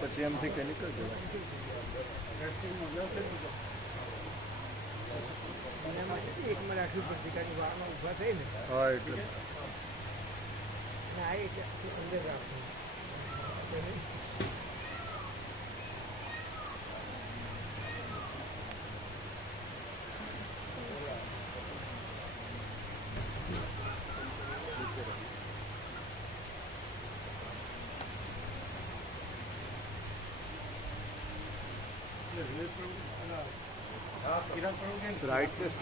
પછી એમથી કે નીકળજો. હા એટલે ब्राइटनेस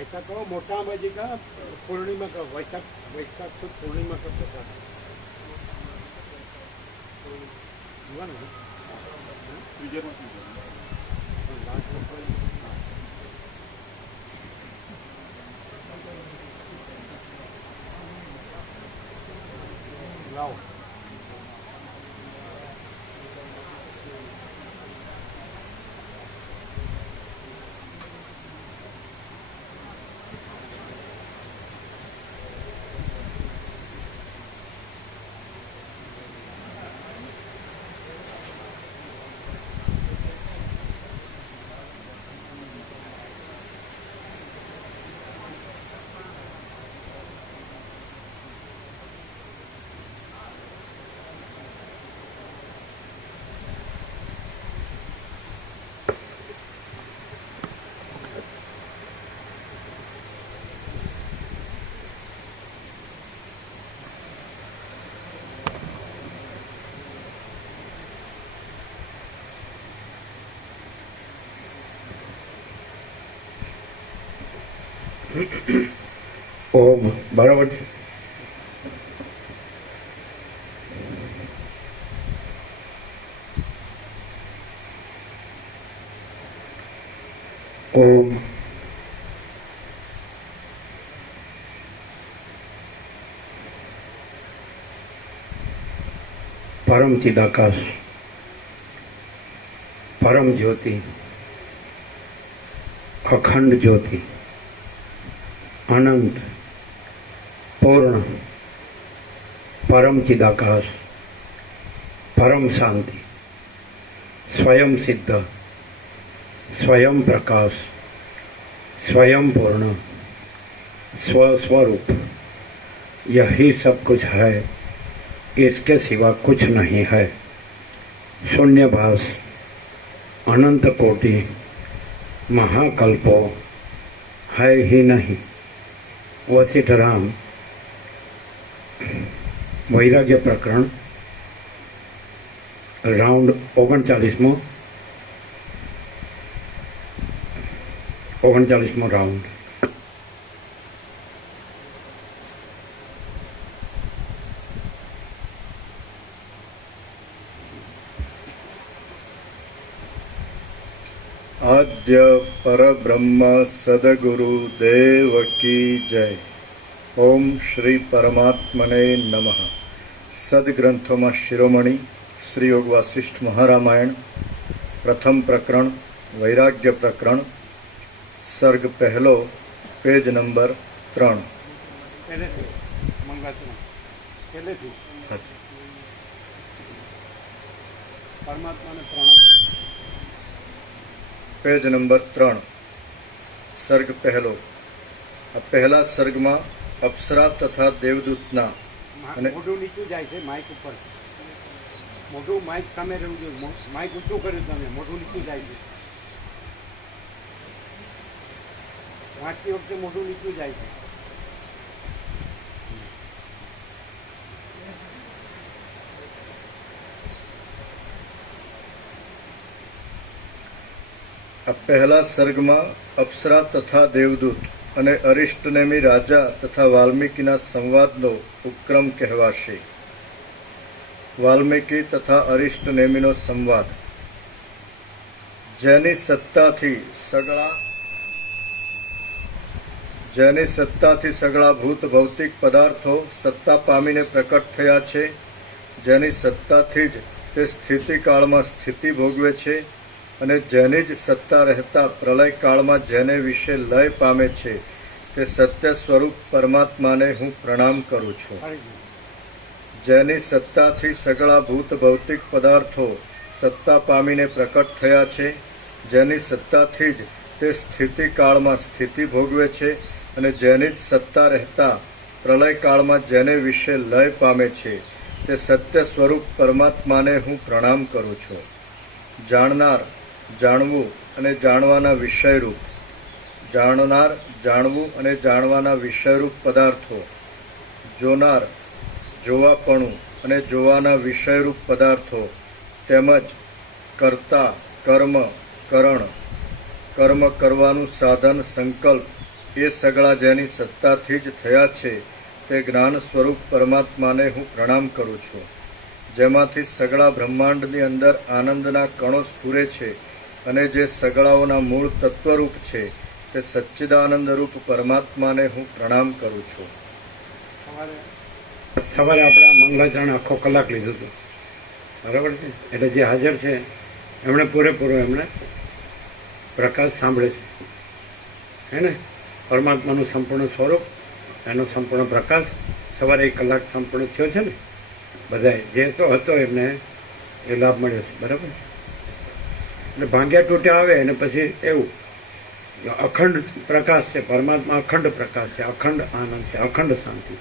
ऐसा कहो मोटा अंबाजी का पूर्णिमा का वैशाख सुद पूर्णिमा का प्रसाद हुआ ना लाओ ओम बराबर ओम परम चिदाकाश परम ज्योति अखंड ज्योति अनंत पूर्ण परम चिदाकाश परम शांति स्वयं सिद्ध स्वयं प्रकाश स्वयं पूर्ण स्वस्वरूप यही सब कुछ है, इसके सिवा कुछ नहीं है। शून्यभास अनंत कोटि महाकल्पो है ही नहीं। वशिष्ठ राम वैराग्य प्रकरण राउंड 39मो राउंड। आद्य परब्रह्म सदगुरु देव की जय। ओम श्री परमात्मने नमः। सदग्रंथों में शिरोमणि श्री योग वासिष्ठ महारामायण प्रथम प्रकरण वैराग्य प्रकरण सर्ग पहलो पेज नंबर 3। મંગળાચરણ પહેલેથી હાજી. પરમાત્માને પ્રણામ. પેજ નંબર 3, સર્ગ પહેલો. આ પહેલા સર્ગમાં અપ્સરા તથા દેવદૂતના અને મોઢું નીચું જાય છે માઇક ઉપર. મોઢું માઇક સામે રહેવું જોઈએ. માઇક ઊંચું કર્યું તમે, મોઢું નીચું જાય છે. વાંચતી વખતે મોઢું નીચું જાય છે. આ પહેલા સર્ગમાં અપ્સરા તથા દેવદૂત અને અરિષ્ટનેમી રાજા તથા વાલ્મીકીના સંવાદનો ઉપક્રમ કહેવાશે. વાલ્મીકી તથા અરિષ્ટનેમીનો સંવાદ. જેની સત્તાથી સગળા ભૂત ભૌતિક પદાર્થો સત્તા પામીને પ્રકટ થયા છે, જેની સત્તાથી જ તે સ્થિતિકાળમાં સ્થિતિ ભોગવે છે, અને જેની જ સત્તા રહેતા પ્રલય કાળમાં જેને વિશે લય પામે છે, તે સત્ય સ્વરૂપ પરમાત્માને હું પ્રણામ કરું છું. જેની સત્તાથી સગળા ભૂત ભૌતિક પદાર્થો સત્તા પામીને પ્રકટ થયા છે, જેની સત્તાથી જ તે સ્થિતિકાળમાં સ્થિતિ ભોગવે છે, અને જેની જ સત્તા રહેતા પ્રલય કાળમાં જેને વિશે લય પામે છે, તે સત્ય સ્વરૂપ પરમાત્માને હું પ્રણામ કરું છું. જાણનાર, જાણવું અને જાણવાના વિષયરૂપ. જાણનાર, જાણવું અને જાણવાના વિષયરૂપ પદાર્થો. જોનાર, જોવાપણું અને જોવાના વિષયરૂપ પદાર્થો, તેમજ કર્તા, કર્મ, કરણ, કર્મ કરવાનું સાધન, સંકલ્પ, એ સગળા જેની સત્તાથી જ થયા છે, તે જ્ઞાન સ્વરૂપ પરમાત્માને હું પ્રણામ કરું છું. જેમાંથી સગળા બ્રહ્માંડની અંદર આનંદના કણો સ્ફુરે છે, અને જે સગળાઓના મૂળ તત્વરૂપ છે, તે સચ્ચિદાનંદ રૂપ પરમાત્માને હું પ્રણામ કરું છું. સવારે આપણે આ મંગળાચરણ આખો કલાક લીધું હતું, બરાબર છે. એટલે જે હાજર છે એમણે પૂરેપૂરો પ્રકાશ સાંભળે છે, હે ને. પરમાત્માનું સંપૂર્ણ સ્વરૂપ, એનો સંપૂર્ણ પ્રકાશ સવારે 1 કલાક સંપૂર્ણ થયો છે ને. બધાએ જે તો હતો એમને એ લાભ મળ્યો છે, બરાબર. એટલે ભાંગ્યા તૂટ્યા આવે અને પછી એવું અખંડ પ્રકાશ છે. પરમાત્મા અખંડ પ્રકાશ છે, અખંડ આનંદ છે, અખંડ શાંતિ.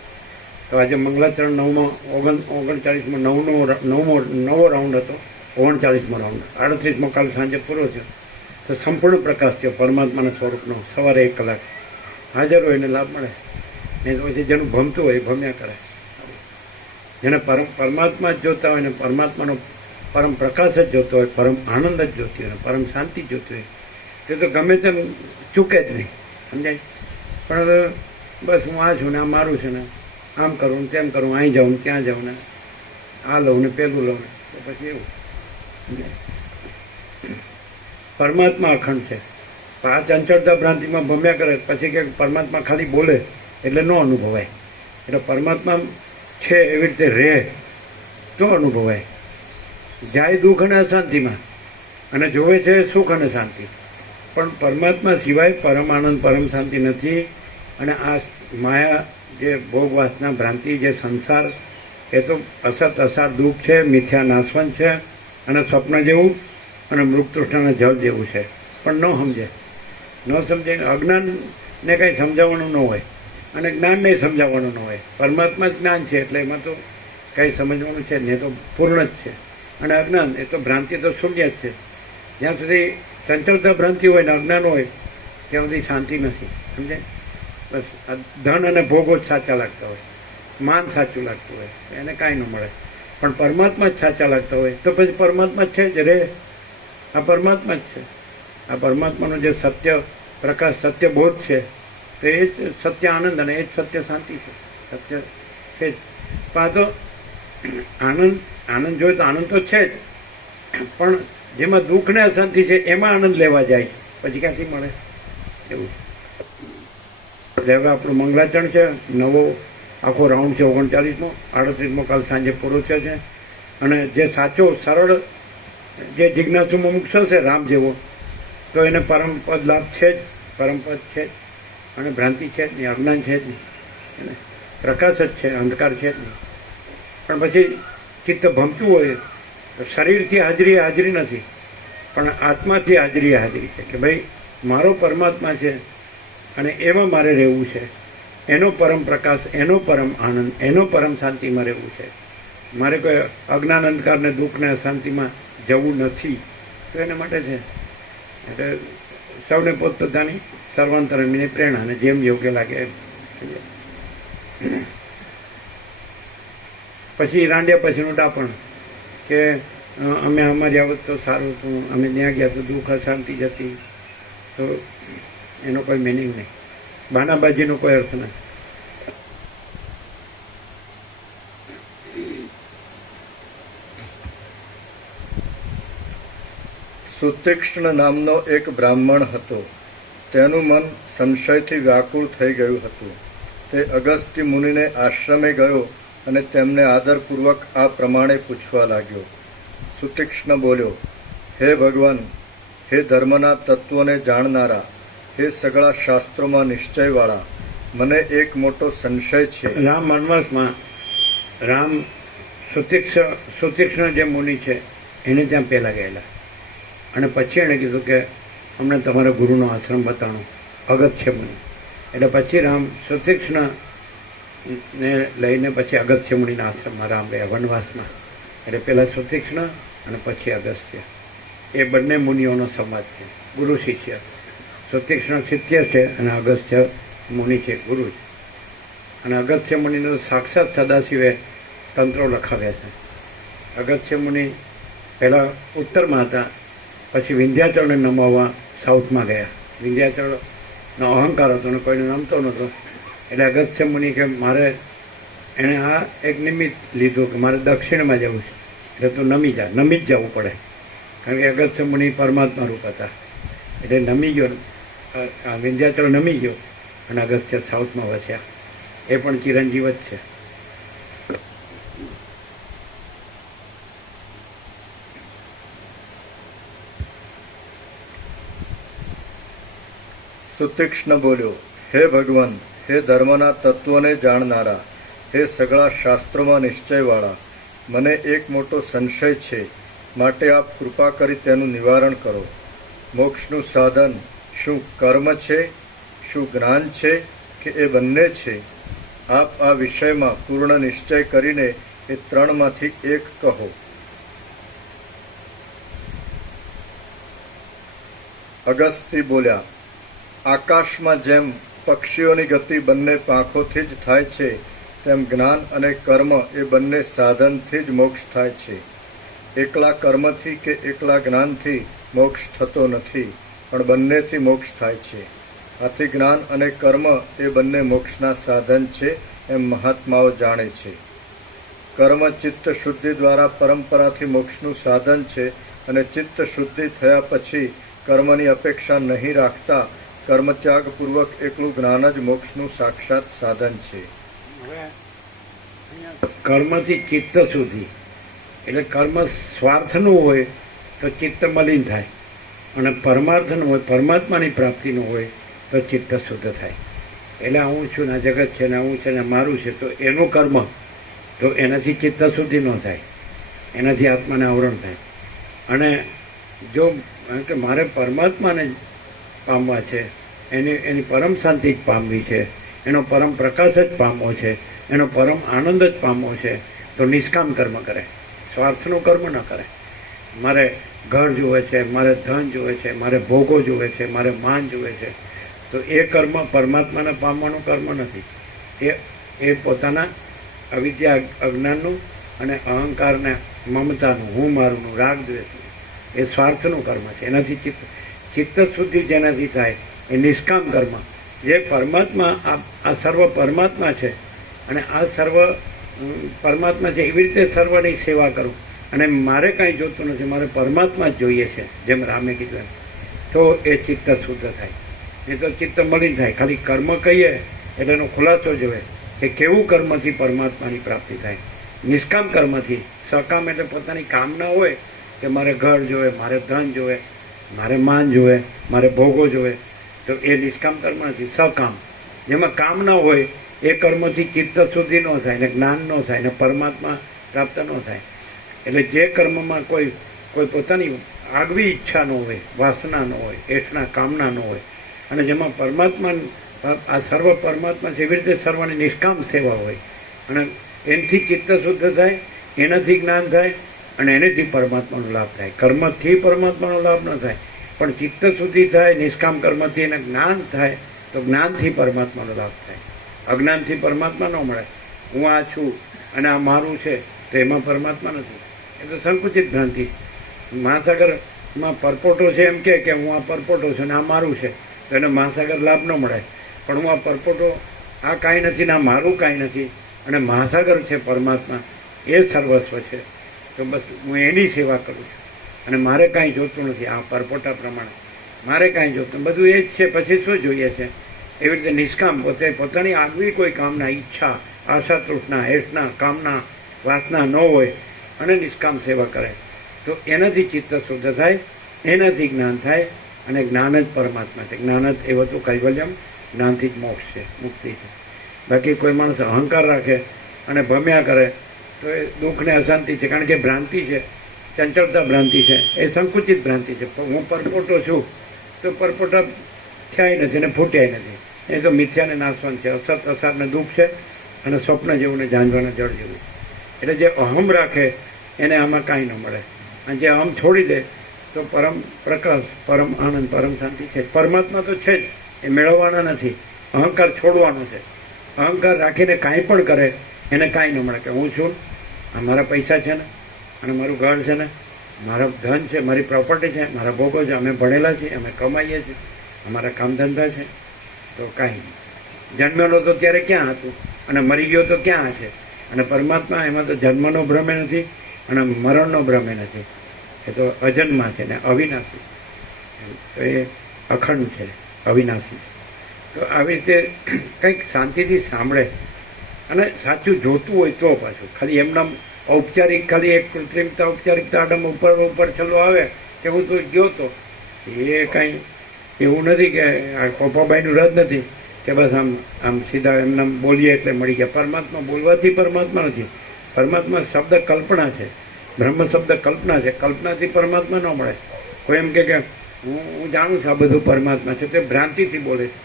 તો આજે મંગળાચરણ 39માં નવો રાઉન્ડ હતો, 39મો રાઉન્ડ, 38મો કાલ સાંજે પૂરો થયો. તો સંપૂર્ણ પ્રકાશ થયો પરમાત્માના સ્વરૂપનો. સવારે 1 કલાક હાજર હોય એને લાભ મળે, નહીં તો પછી જેનું ભમતું હોય એ ભમ્યા કરે. જેને પરમાત્મા જ જોતા હોય ને પરમાત્માનો પરમ પ્રકાશ જ જોતો હોય, પરમ આનંદ જ જોતી હોય, પરમ શાંતિ જ જોતી હોય, તે તો ગમે તેમ ચૂકે જ નહીં, સમજાય. પણ હવે બસ હું આ છું ને આ મારું છે ને, આમ કરું ને તેમ કરું, અહીં જાઉં ને ત્યાં જાઉં ને આ લઉં ને પેલું લઉં ને, તો પછી એવું સમજાય. પરમાત્મા અખંડ છે. આ ચંચળતા ભ્રાંતિમાં ભમ્યા કરે પછી કે પરમાત્મા ખાલી બોલે એટલે ન અનુભવાય. એટલે પરમાત્મા છે એવી રીતે રહે તો અનુભવાય. જાય દુઃખ અને અશાંતિમાં અને જોવે છે સુખ અને શાંતિ. પણ પરમાત્મા સિવાય પરમ આનંદ, પરમ શાંતિ નથી. અને આ માયા, જે ભોગ વાસના ભ્રાંતિ, જે સંસાર, એ તો અસત અસાર દુઃખ છે, મિથ્યા નાશવંત છે, અને સ્વપ્ન જેવું અને મૃગતૃષ્ણના જળ જેવું છે. પણ ન સમજે. અજ્ઞાનને કંઈ સમજાવવાનું ન હોય અને જ્ઞાનને સમજાવવાનું ન હોય. પરમાત્મા જ્ઞાન છે એટલે એમાં તો કંઈ સમજવાનું છે ને, એ તો પૂર્ણ જ છે. અને અજ્ઞાન એ તો ભ્રાંતિ તો શૂન્ય જ છે. જ્યાં સુધી ચંચળતા ભ્રાંતિ હોય ને અજ્ઞાન હોય ત્યાં સુધી શાંતિ નથી, સમજાય. બસ આ ધન અને ભોગો જ સાચા લાગતા હોય, માન સાચું લાગતું હોય, એને કાંઈ ન મળે. પણ પરમાત્મા જ સાચા લાગતા હોય તો પછી પરમાત્મા છે જ રહે. આ પરમાત્મા જ છે. આ પરમાત્માનો જે સત્ય પ્રકાશ, સત્ય બોધ છે, તો એ જ સત્ય આનંદ અને એ જ સત્ય શાંતિ છે. સત્ય છે જ. પણ આ તો આનંદ જોઈએ તો આનંદ તો છે જ, પણ જેમાં દુઃખ ને અશાંતિ છે એમાં આનંદ લેવા જાય પછી ક્યાંથી મળે એવું. એટલે હવે આપણું મંગળાચરણ છે, નવો આખો રાઉન્ડ છે, 39મો, 38મો કાલ સાંજે પૂરો થયો છે. અને જે સાચો સરળ જે જિજ્ઞાસુ મુમુક્ષ છે રામ જેવો, તો એને પરમપદ લાભ છે જ, પરમપદ છે જ, અને ભ્રાંતિ છે જ નહીં, અજ્ઞાન છે જ નહીં. પ્રકાશ જ છે, અંધકાર છે જ નહીં. પણ પછી ચિત્ત ભમતું હોય તો શરીરથી હાજરી હાજરી નથી, પણ આત્માથી હાજરી હાજરી છે કે ભાઈ મારો પરમાત્મા છે અને એમાં મારે રહેવું છે. એનો પરમ પ્રકાશ, એનો પરમ આનંદ, એનો પરમ શાંતિમાં રહેવું છે. મારે કોઈ અજ્ઞાન અંધકારને દુઃખને અશાંતિમાં જવું નથી. તો એના માટે છે. એટલે સૌને પોતપોતાની સર્વાંતરણીની પ્રેરણા અને જેમ યોગ્ય લાગે એમ. પછી રાંડ્યા પછીનું ડાપણ કે અમે અમારી આવત તો સારું હતું, અમે ત્યાં ગયા તો દુઃખ અશાંતિ જતી. તો એનો કોઈ મિનિંગ નહીં, બાનાબાજીનો કોઈ અર્થ નથી. સુતીક્ષ્ણ નામનો એક બ્રાહ્મણ હતો. તેનું મન સંશયથી વ્યાકુળ થઈ ગયું હતું. તે અગસ્ત્ય મુનિને આશ્રમે ગયો અને તેમને આદરપૂર્વક આ પ્રમાણે પૂછવા લાગ્યો. સુતીક્ષ્ણ બોલ્યો, હે ભગવાન, હે ધર્મના તત્વોને જાણનારા, હે સગળા શાસ્ત્રોમાં નિશ્ચયવાળા, મને એક મોટો સંશય છે. રામ વનવાસમાં રામ સુતીક્ષ્ણ જે મુનિ છે એને ત્યાં પહેલાં ગયેલા અને પછી એણે કીધું કે અમને તમારા ગુરુનો આશ્રમ બતાવો, અગસ્ત્ય મુનિ. એટલે પછી રામ સુતીક્ષ્ણને લઈને પછી અગસ્ત્ય મુનિના આશ્રમમાં રામ ગયા વનવાસમાં. એટલે પહેલાં સુતીક્ષ્ણ અને પછી અગસ્ત્ય, એ બંને મુનિઓનો સંવાદ છે, ગુરુ શિષ્ય. સુતીક્ષ્ણ શિષ્ય છે અને અગસ્ત્ય મુનિ છે, ગુરુ છે. અને અગસ્ત્ય મુનિને તો સાક્ષાત સદાશિવે તંત્રો લખાવ્યા છે. અગસ્ત્ય મુનિ પહેલાં ઉત્તરમાં હતા, પછી વિંધ્યાચળને નમાવવા સાઉથમાં ગયા. વિંધ્યાચળનો અહંકાર હતો ને કોઈને નમતો નહોતો. એટલે અગસ્ત્ય મુનિ કે મારે એણે આ એક નિમિત્ત લીધું કે મારે દક્ષિણમાં જવું છે. એટલે તો નમી જ જવું પડે, કારણ કે અગસ્ત્ય મુનિ પરમાત્મા રૂપ હતા. એટલે નમી ગયો, વિંધ્યાચળ નમી ગયો અને અગસ્ત્ય સાઉથમાં વસ્યા. એ પણ ચિરંજીવ જ છે. સુતીક્ષ્ણ બોલ્યો, હે ભગવાન, હે ધર્મના તત્વોને જાણનારા, હે સગળા શાસ્ત્રોમાં નિશ્ચયવાળા, મને એક મોટો સંશય છે, માટે આપ કૃપા કરી તેનું નિવારણ કરો. મોક્ષનું સાધન શું કર્મ છે, શું જ્ઞાન છે કે એ બંને છે? આપ આ વિષયમાં પૂર્ણ નિશ્ચય કરીને એ ત્રણમાંથી એક કહો. અગસ્ત્ય બોલ્યા, આકાશમાં જેમ પક્ષીઓની ગતિ બંને પાંખોથી જ થાય છે, તેમ જ્ઞાન અને કર્મ એ બંને સાધનથી જ મોક્ષ થાય છે. એકલા કર્મથી કે એકલા જ્ઞાનથી મોક્ષ થતો નથી, પણ બંનેથી મોક્ષ થાય છે. આથી જ્ઞાન અને કર્મ એ બંને મોક્ષના સાધન છે એમ મહાત્માઓ જાણે છે. કર્મ ચિત્ત શુદ્ધિ દ્વારા પરંપરાથી મોક્ષનું સાધન છે અને ચિત્ત શુદ્ધિ થયા પછી કર્મની અપેક્ષા નહીં રાખતા કર્મત્યાગપૂર્વક એકલું જ્ઞાન જ મોક્ષનું સાક્ષાત સાધન છે. કર્મથી ચિત્ત સુધી, એટલે કર્મ સ્વાર્થનું હોય તો ચિત્ત મલિન થાય, અને પરમાર્થનું હોય, પરમાત્માની પ્રાપ્તિનું હોય તો ચિત્ત શુદ્ધ થાય. એટલે હું છું ને જગત છે ને હું છે ને મારું છે, તો એનું કર્મ તો એનાથી ચિત્ત શુદ્ધિ ન થાય, એનાથી આત્માને આવરણ થાય. અને જો કે મારે પરમાત્માને પામવા છે, એની પરમ શાંતિ જ પામવી છે, એનો પરમ પ્રકાશ જ પામવો છે, એનો પરમ આનંદ જ પામવો છે, તો નિષ્કામ કર્મ કરે, સ્વાર્થનું કર્મ ન કરે. મારે ઘર જુએ છે, મારે ધન જુએ છે, મારે ભોગો જુએ છે, મારે માન જુએ છે, તો એ કર્મ પરમાત્માને પામવાનું કર્મ નથી. એ પોતાના અવિદ્યા અજ્ઞાનનું અને અહંકારને મમતાનું, હું મારુંનું, રાગ દ્વેષનું, એ સ્વાર્થનું કર્મ છે. એનાથી ચિત્ત શુદ્ધિ જેનાથી થાય એ નિષ્કામ કર્મ. જે પરમાત્મા, આ સર્વ પરમાત્મા છે અને આ સર્વ પરમાત્મા છે, એવી રીતે સર્વની સેવા કરું અને મારે કાંઈ જોતું નથી, મારે પરમાત્મા જ જોઈએ છે, જેમ રામે કીધું એમ, તો એ ચિત્ત શુદ્ધ થાય. નહીં તો ચિત્ત મલિન થાય. ખાલી કર્મ કહીએ એટલે એનો ખુલાસો જોઈએ કે કેવું કર્મથી પરમાત્માની પ્રાપ્તિ થાય. નિષ્કામ કર્મથી, સકામ એટલે પોતાની કામના હોય કે મારે ઘર જોવે, મારે ધન જોવે, મારે માન જોવે, મારે ભોગો જોવે, તો એ નિષ્કામ કર્મ નથી. સકામ, જેમાં કામ ના હોય એ કર્મથી ચિત્ત શુદ્ધિ ન થાય ને જ્ઞાન ન થાય ને પરમાત્મા પ્રાપ્ત ન થાય. એટલે જે કર્મમાં કોઈ પોતાની આગવી ઈચ્છા ન હોય, વાસના ન હોય, એઠના કામના ન હોય, અને જેમાં પરમાત્મા આ સર્વ પરમાત્મા છે, એવી રીતે સર્વની નિષ્કામ સેવા હોય અને એનાથી ચિત્ત શુદ્ધ થાય, એનાથી જ્ઞાન થાય અને એનેથી પરમાત્માનો લાભ થાય. કર્મથી પરમાત્માનો લાભ ન થાય, પણ ચિત્ત શુદ્ધિ થાય નિષ્કામ કર્મથી એને જ્ઞાન થાય તો જ્ઞાનથી પરમાત્માનો લાભ થાય. અજ્ઞાનથી પરમાત્મા ન મળે. હું આ છું અને આ મારું છે તો એમાં પરમાત્મા નથી. એ તો સંકુચિત ભ્રાંતિ. મહાસાગરમાં પરપોટો છે એમ કે હું આ પરપોટો છું ને આ મારું છે તો એને મહાસાગર લાભ ન મળે. પણ હું આ પરપોટો આ કાંઈ નથી ને આ મારું કાંઈ નથી અને મહાસાગર છે પરમાત્મા, એ સર્વસ્વ છે, તો બસ હું એની સેવા કરું છું અને મારે કાંઈ જોતું નથી. આ પરપોટા પ્રમાણે મારે કાંઈ જોતું, બધું એ જ છે, પછી શું જોઈએ છે? એવી રીતે નિષ્કામ પોતાની આગવી કોઈ કામના, ઈચ્છા, આશા, તૃષ્ણા, એઠના, કામના, વાસના ન હોય અને નિષ્કામ સેવા કરે તો એનાથી ચિત્ત શુદ્ધ થાય, એનાથી જ્ઞાન થાય અને જ્ઞાન જ પરમાત્મા છે. જ્ઞાન જ એવો તો કૈવલ્યમ, જ્ઞાનથી જ મોક્ષ છે, મુક્તિ છે. બાકી કોઈ માણસ અહંકાર રાખે અને ભમ્યા કરે તો એ દુઃખ ને અશાંતિ છે, કારણ કે ભ્રાંતિ છે, ચંચળતા ભ્રાંતિ છે, એ સંકુચિત ભ્રાંતિ છે. હું પરપોટો છું તો પરપોટા થયા નથી ને ફૂટ્યા નથી. એ તો મિથ્યાને નાશવંત છે, અસત અસારને દુઃખ છે અને સ્વપ્ન જેવું ને જાંજવાના જળ જેવું. એટલે જે અહમ રાખે એને આમાં કાંઈ ન મળે, અને જે અહમ છોડી દે તો પરમ પ્રકાશ, પરમ આનંદ, પરમ શાંતિ છે. પરમાત્મા તો છે જ, એ મેળવવાના નથી. અહંકાર છોડવાનો છે. અહંકાર રાખીને કાંઈ પણ કરે એને કાંઈ ન મળે. કે હું છું, આ મારા પૈસા છે ને, અને મારું ઘર છે ને, મારા ધન છે, મારી પ્રોપર્ટી છે, મારા ભોગો છે, અમે ભણેલા છીએ, અમે કમાઈએ છીએ, અમારા કામ ધંધા છે, તો કાંઈ નહીં. જન્મેલો તો ત્યારે ક્યાં હતું અને મરી ગયો તો ક્યાં છે? અને પરમાત્મા એમાં તો જન્મનો ભ્રમે નથી અને મરણનો ભ્રમે નથી. એ તો અજન્મા છે ને અવિનાશી, તો એ અખંડ છે, અવિનાશી. તો આવી રીતે કંઈક શાંતિથી સાંભળે અને સાચું જોતું હોય તો પાછું, ખાલી એમના ઔપચારિક, ખાલી એક કૃત્રિમતા, ઔપચારિકતા આડમ ઉપર છેલ્લો આવે કે હું તો ગયો તો, એ કાંઈ એવું નથી કે આ કોપાબાઈનું રદ નથી કે બસ આમ સીધા એમને બોલીએ એટલે મળી ગયા. પરમાત્મા બોલવાથી પરમાત્મા નથી. પરમાત્મા શબ્દ કલ્પના છે, બ્રહ્મ શબ્દ કલ્પના છે. કલ્પનાથી પરમાત્મા ન મળે. કોઈ એમ કે હું જાણું છું આ બધું પરમાત્મા છે, તે ભ્રાંતિથી બોલે છે.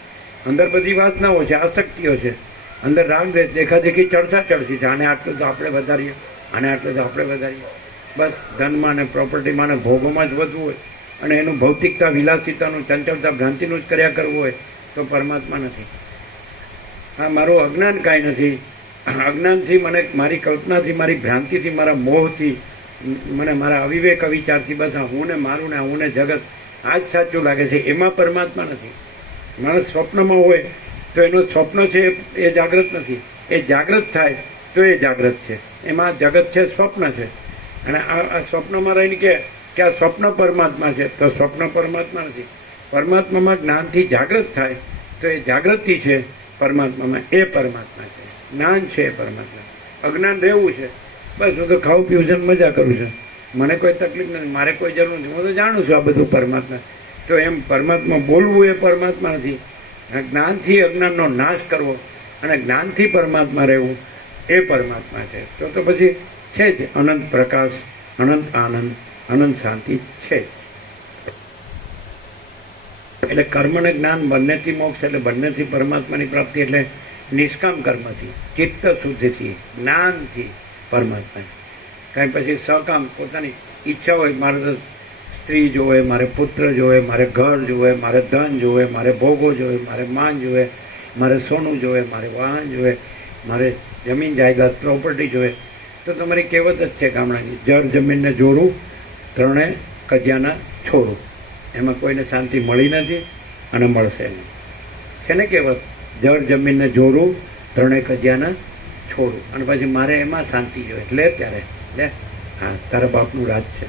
અંદર બધી વાસનાઓ છે, આસક્તિઓ છે, અંદર રાગ દેખાદેખી ચડતા ચડતી છે. આને આટલું તો આપણે વધારીએ, આને આટલું તો આપણે વધારીએ. બસ ધનમાં ને પ્રોપર્ટીમાં ને ભોગોમાં જ વધવું હોય અને એનું ભૌતિકતા, વિલાસિતાનું, ચંચળતા, ભ્રાંતિનું જ કર્યા કરવું હોય તો પરમાત્મા નથી. હા, મારું અજ્ઞાન કાંઈ નથી. અજ્ઞાનથી મને, મારી કલ્પનાથી, મારી ભ્રાંતિથી, મારા મોહથી, મને મારા અવિવેક અવિચારથી બસ હું ને મારું ને હું ને જગત આ જ સાચું લાગે છે, એમાં પરમાત્મા નથી. માણસ સ્વપ્નમાં હોય તો એનું સ્વપ્ન છે એ જાગૃત નથી. એ જાગૃત થાય તો એ જાગૃત છે. એમાં જગત છે, સ્વપ્ન છે. અને આ સ્વપ્નમાં રહીને કે આ સ્વપ્ન પરમાત્મા છે, તો સ્વપ્ન પરમાત્મા નથી. પરમાત્મામાં જ્ઞાનથી જાગૃત થાય તો એ જાગૃતિ છે પરમાત્મામાં, એ પરમાત્મા છે. જ્ઞાન છે એ પરમાત્મા. અજ્ઞાન રહેવું છે, બસ હું તો ખાવું પીવું છે, મજા કરું છું, મને કોઈ તકલીફ નથી, મારે કોઈ જરૂર નથી, હું તો જાણું છું આ બધું પરમાત્મા. તો એમ પરમાત્મા બોલવું એ પરમાત્મા નથી. જ્ઞાનથી અજ્ઞાનનો નાશ કરવો અને જ્ઞાનથી પરમાત્મા રહેવું એ પરમાત્મા છે. તો પછી છે જ અનંત પ્રકાશ, અનંત આનંદ, અનંત શાંતિ છે. એટલે કર્મ અને જ્ઞાન બંનેથી મોક્ષ, એટલે બંનેથી પરમાત્માની પ્રાપ્તિ. એટલે નિષ્કામ કર્મથી, ચિત્ત શુદ્ધિથી, જ્ઞાનથી પરમાત્મા. કાંઈ પછી સકામ પોતાની ઈચ્છા હોય, મારે તો સ્ત્રી જોવે, મારે પુત્ર જોવે, મારે ઘર જોવે, મારે ધન જોવે, મારે ભોગો જોવે, મારે માન જોવે, મારે સોનું જોવે, મારે વાહન જોવે, મારે જમીન જાયદાદ પ્રોપર્ટી જોવે, તો તમારી કહેવત જ છે ગામડાની, જળ જમીનને જોડું, ત્રણે કજિયાના છોડું. એમાં કોઈને શાંતિ મળી નથી અને મળશે નહીં. છે ને કહેવત, જળ જમીનને જોડું, ત્રણે કજિયાના છોડું. અને પછી મારે એમાં શાંતિ જોઈએ, લે ત્યારે લે, હા તારા બાપનું રાજ છે.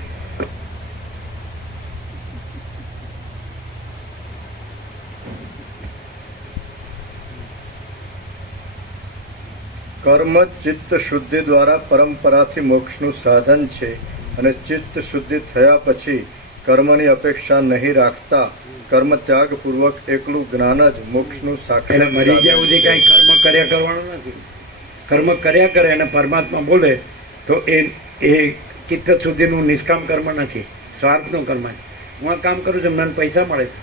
કર્મ ચિત્ત શુદ્ધિ દ્વારા પરંપરાથી મોક્ષનું સાધન છે અને ચિત્ત શુદ્ધિ થયા પછી કર્મની અપેક્ષા નહીં રાખતા કર્મ ત્યાગપૂર્વક એકલું જ્ઞાન જ મોક્ષનું એટલે સાક્ષાત મરી ગયા સુધી સાધન છે. કાંઈ કર્મ કર્યા કરવાનું નથી. કર્મ કર્યા કરે અને પરમાત્મા બોલે તો એ ચિત્ત સુધીનું નિષ્કામ કર્મ નથી, સ્વાર્થનું કર્મ છે. હું આ કામ કરું છું, મને પૈસા મળે છે.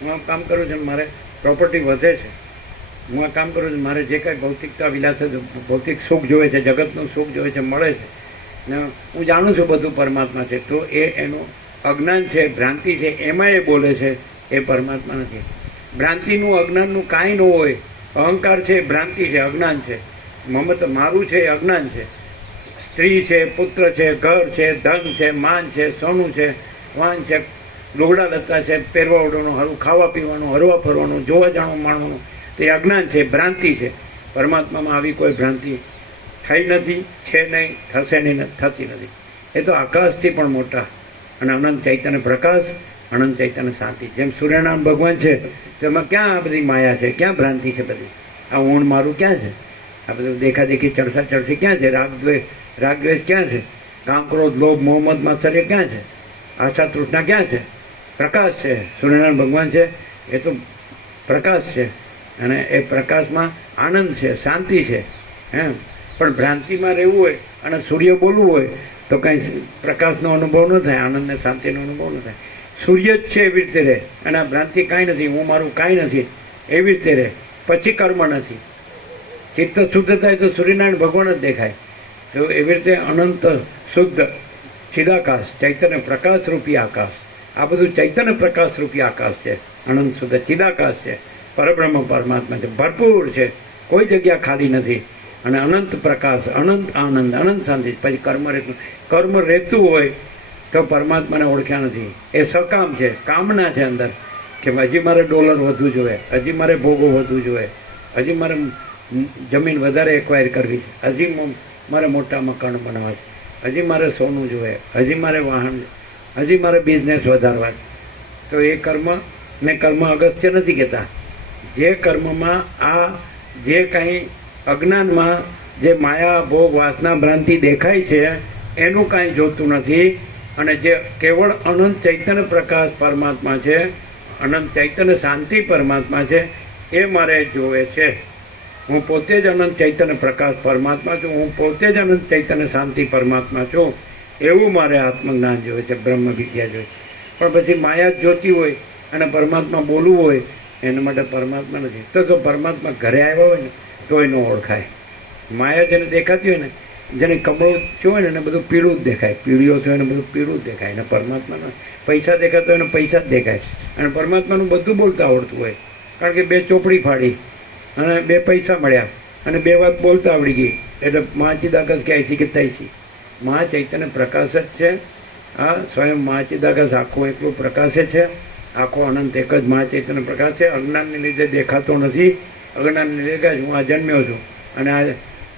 હું આ કામ કરું છું, મારે પ્રોપર્ટી વધે છે. હું આ કામ કરું છું, મારે જે કાંઈ ભૌતિકતા વિલાસ ભૌતિક સુખ જોવે છે, જગતનું સુખ જોવે છે, મળે છે. ને હું જાણું છું બધું પરમાત્મા છે, તો એ એનું અજ્ઞાન છે, ભ્રાંતિ છે, એમાં એ બોલે છે, એ પરમાત્મા નથી. ભ્રાંતિનું અજ્ઞાનનું કાંઈ ન હોય. અહંકાર છે, ભ્રાંતિ છે, અજ્ઞાન છે. મમત મારું છે, એ અજ્ઞાન છે. સ્ત્રી છે, પુત્ર છે, ઘર છે, ધન છે, માન છે, સોનું છે, વાન છે, લુગડા લત્તા છે, પહેરવા ઓઢવાનું, હરું ખાવા પીવાનું, હરવા ફરવાનું, જોવા જાણવું માણવાનું, તે અજ્ઞાન છે, ભ્રાંતિ છે. પરમાત્મામાં આવી કોઈ ભ્રાંતિ થઈ નથી, છે નહીં, થશે નહીં, થતી નથી. એ તો આકાશથી પણ મોટા અને અનંત ચૈતન્ય પ્રકાશ, અનંત ચૈતન્ય શાંતિ. જેમ સૂર્યનારાયણ ભગવાન છે તેમાં ક્યાં આ બધી માયા છે, ક્યાં ભ્રાંતિ છે બધી? આ ઊણ મારું ક્યાં છે? આ બધું દેખાદેખી ચડસા ચડસી ક્યાં છે? રાગદ્વેષ ક્યાં છે? કામ ક્રોધ લોભ મોહમ્મદ માત્સર્ય ક્યાં છે? આશા તૃષ્ણા ક્યાં છે? પ્રકાશ છે, સૂર્યનારાયણ ભગવાન છે એ તો પ્રકાશ છે, અને એ પ્રકાશમાં આનંદ છે, શાંતિ છે. એમ પણ ભ્રાંતિમાં રહેવું હોય અને સૂર્ય બોલવું હોય તો કંઈ પ્રકાશનો અનુભવ ન થાય, આનંદ ને શાંતિનો અનુભવ ન થાય. સૂર્ય જ છે એવી રીતે રહે, અને આ ભ્રાંતિ કાંઈ નથી, હું મારું કાંઈ નથી, એવી રીતે રહે. પછી કર્મ નથી. ચિત્ત શુદ્ધ થાય તો સૂર્યનારાયણ ભગવાન જ દેખાય. તો એવી રીતે અનંત શુદ્ધ ચિદાકાશ, ચૈતન્ય પ્રકાશ રૂપી આકાશ. આ બધું ચૈતન્ય પ્રકાશ રૂપી આકાશ છે, અનંત શુદ્ધ ચિદાકાશ છે, પરબ્રહ્મ પરમાત્મા છે, ભરપૂર છે, કોઈ જગ્યા ખાલી નથી. અને અનંત પ્રકાશ, અનંત આનંદ, અનંત શાંતિ. પછી કર્મ રહેતું હોય તો પરમાત્માને ઓળખ્યા નથી. એ સકામ છે, કામના છે અંદર, કે હજી મારે ડોલર વધુ જોઈએ, હજી મારે ભોગો વધુ જોઈએ, હજી મારે જમીન વધારે એક્વાયર કરવી છે, હજી મારે મોટા મકાન બનાવવા છે, હજી મારે સોનું જોઈએ, હજી મારે વાહન, હજી મારે બિઝનેસ વધારવા છે. તો એ કર્મ અગસ્ત્ય નથી કહેતા. જે કર્મમાં આ જે કાંઈ અજ્ઞાનમાં જે માયા ભોગ વાસના ભ્રાંતિ દેખાય છે એનું કાંઈ જોતું નથી. અને જે કેવળ અનંત ચૈતન્ય પ્રકાશ પરમાત્મા છે, અનંત ચૈતન્ય શાંતિ પરમાત્મા છે, એ મારે જોવે છે. હું પોતે જ અનંત ચૈતન્ય પ્રકાશ પરમાત્મા છું, હું પોતે જ અનંત ચૈતન્ય શાંતિ પરમાત્મા છું, એવું મારે આત્મજ્ઞાન જોવે છે, બ્રહ્મ વિદ્યા જોઈએ. પણ પછી માયા જ જોતી હોય અને પરમાત્મા બોલવું હોય, એના માટે પરમાત્મા નથી. તો પરમાત્મા ઘરે આવ્યા હોય ને તોય ન ઓળખાય. માયા જેને દેખાતી હોય ને, જેને કમળું થયું હોય ને એને બધું પીળું જ દેખાય, પીળીઓ થયો એને બધું પીળું જ દેખાય. અને પરમાત્માના પૈસા દેખાતો હોય ને પૈસા જ દેખાય. અને પરમાત્માનું બધું બોલતા આવડતું હોય, કારણ કે 2 ચોપડી ફાડી અને 2 પૈસા મળ્યા અને 2 વાત બોલતા આવડી ગઈ, એટલે મહાચિદાકાશ ક્યાંય છે કે થાય છે. મહા ચૈતન્ય પ્રકાશ જ છે. આ સ્વયં મહાચિદાકાશ આખો એકલું પ્રકાશ છે, આખો અનંત એક જ મહાચૈતન્ય પ્રકાશ છે. અજ્ઞાનને લીધે દેખાતો નથી. અજ્ઞાનને લીધે હું આ જન્મ્યો છું અને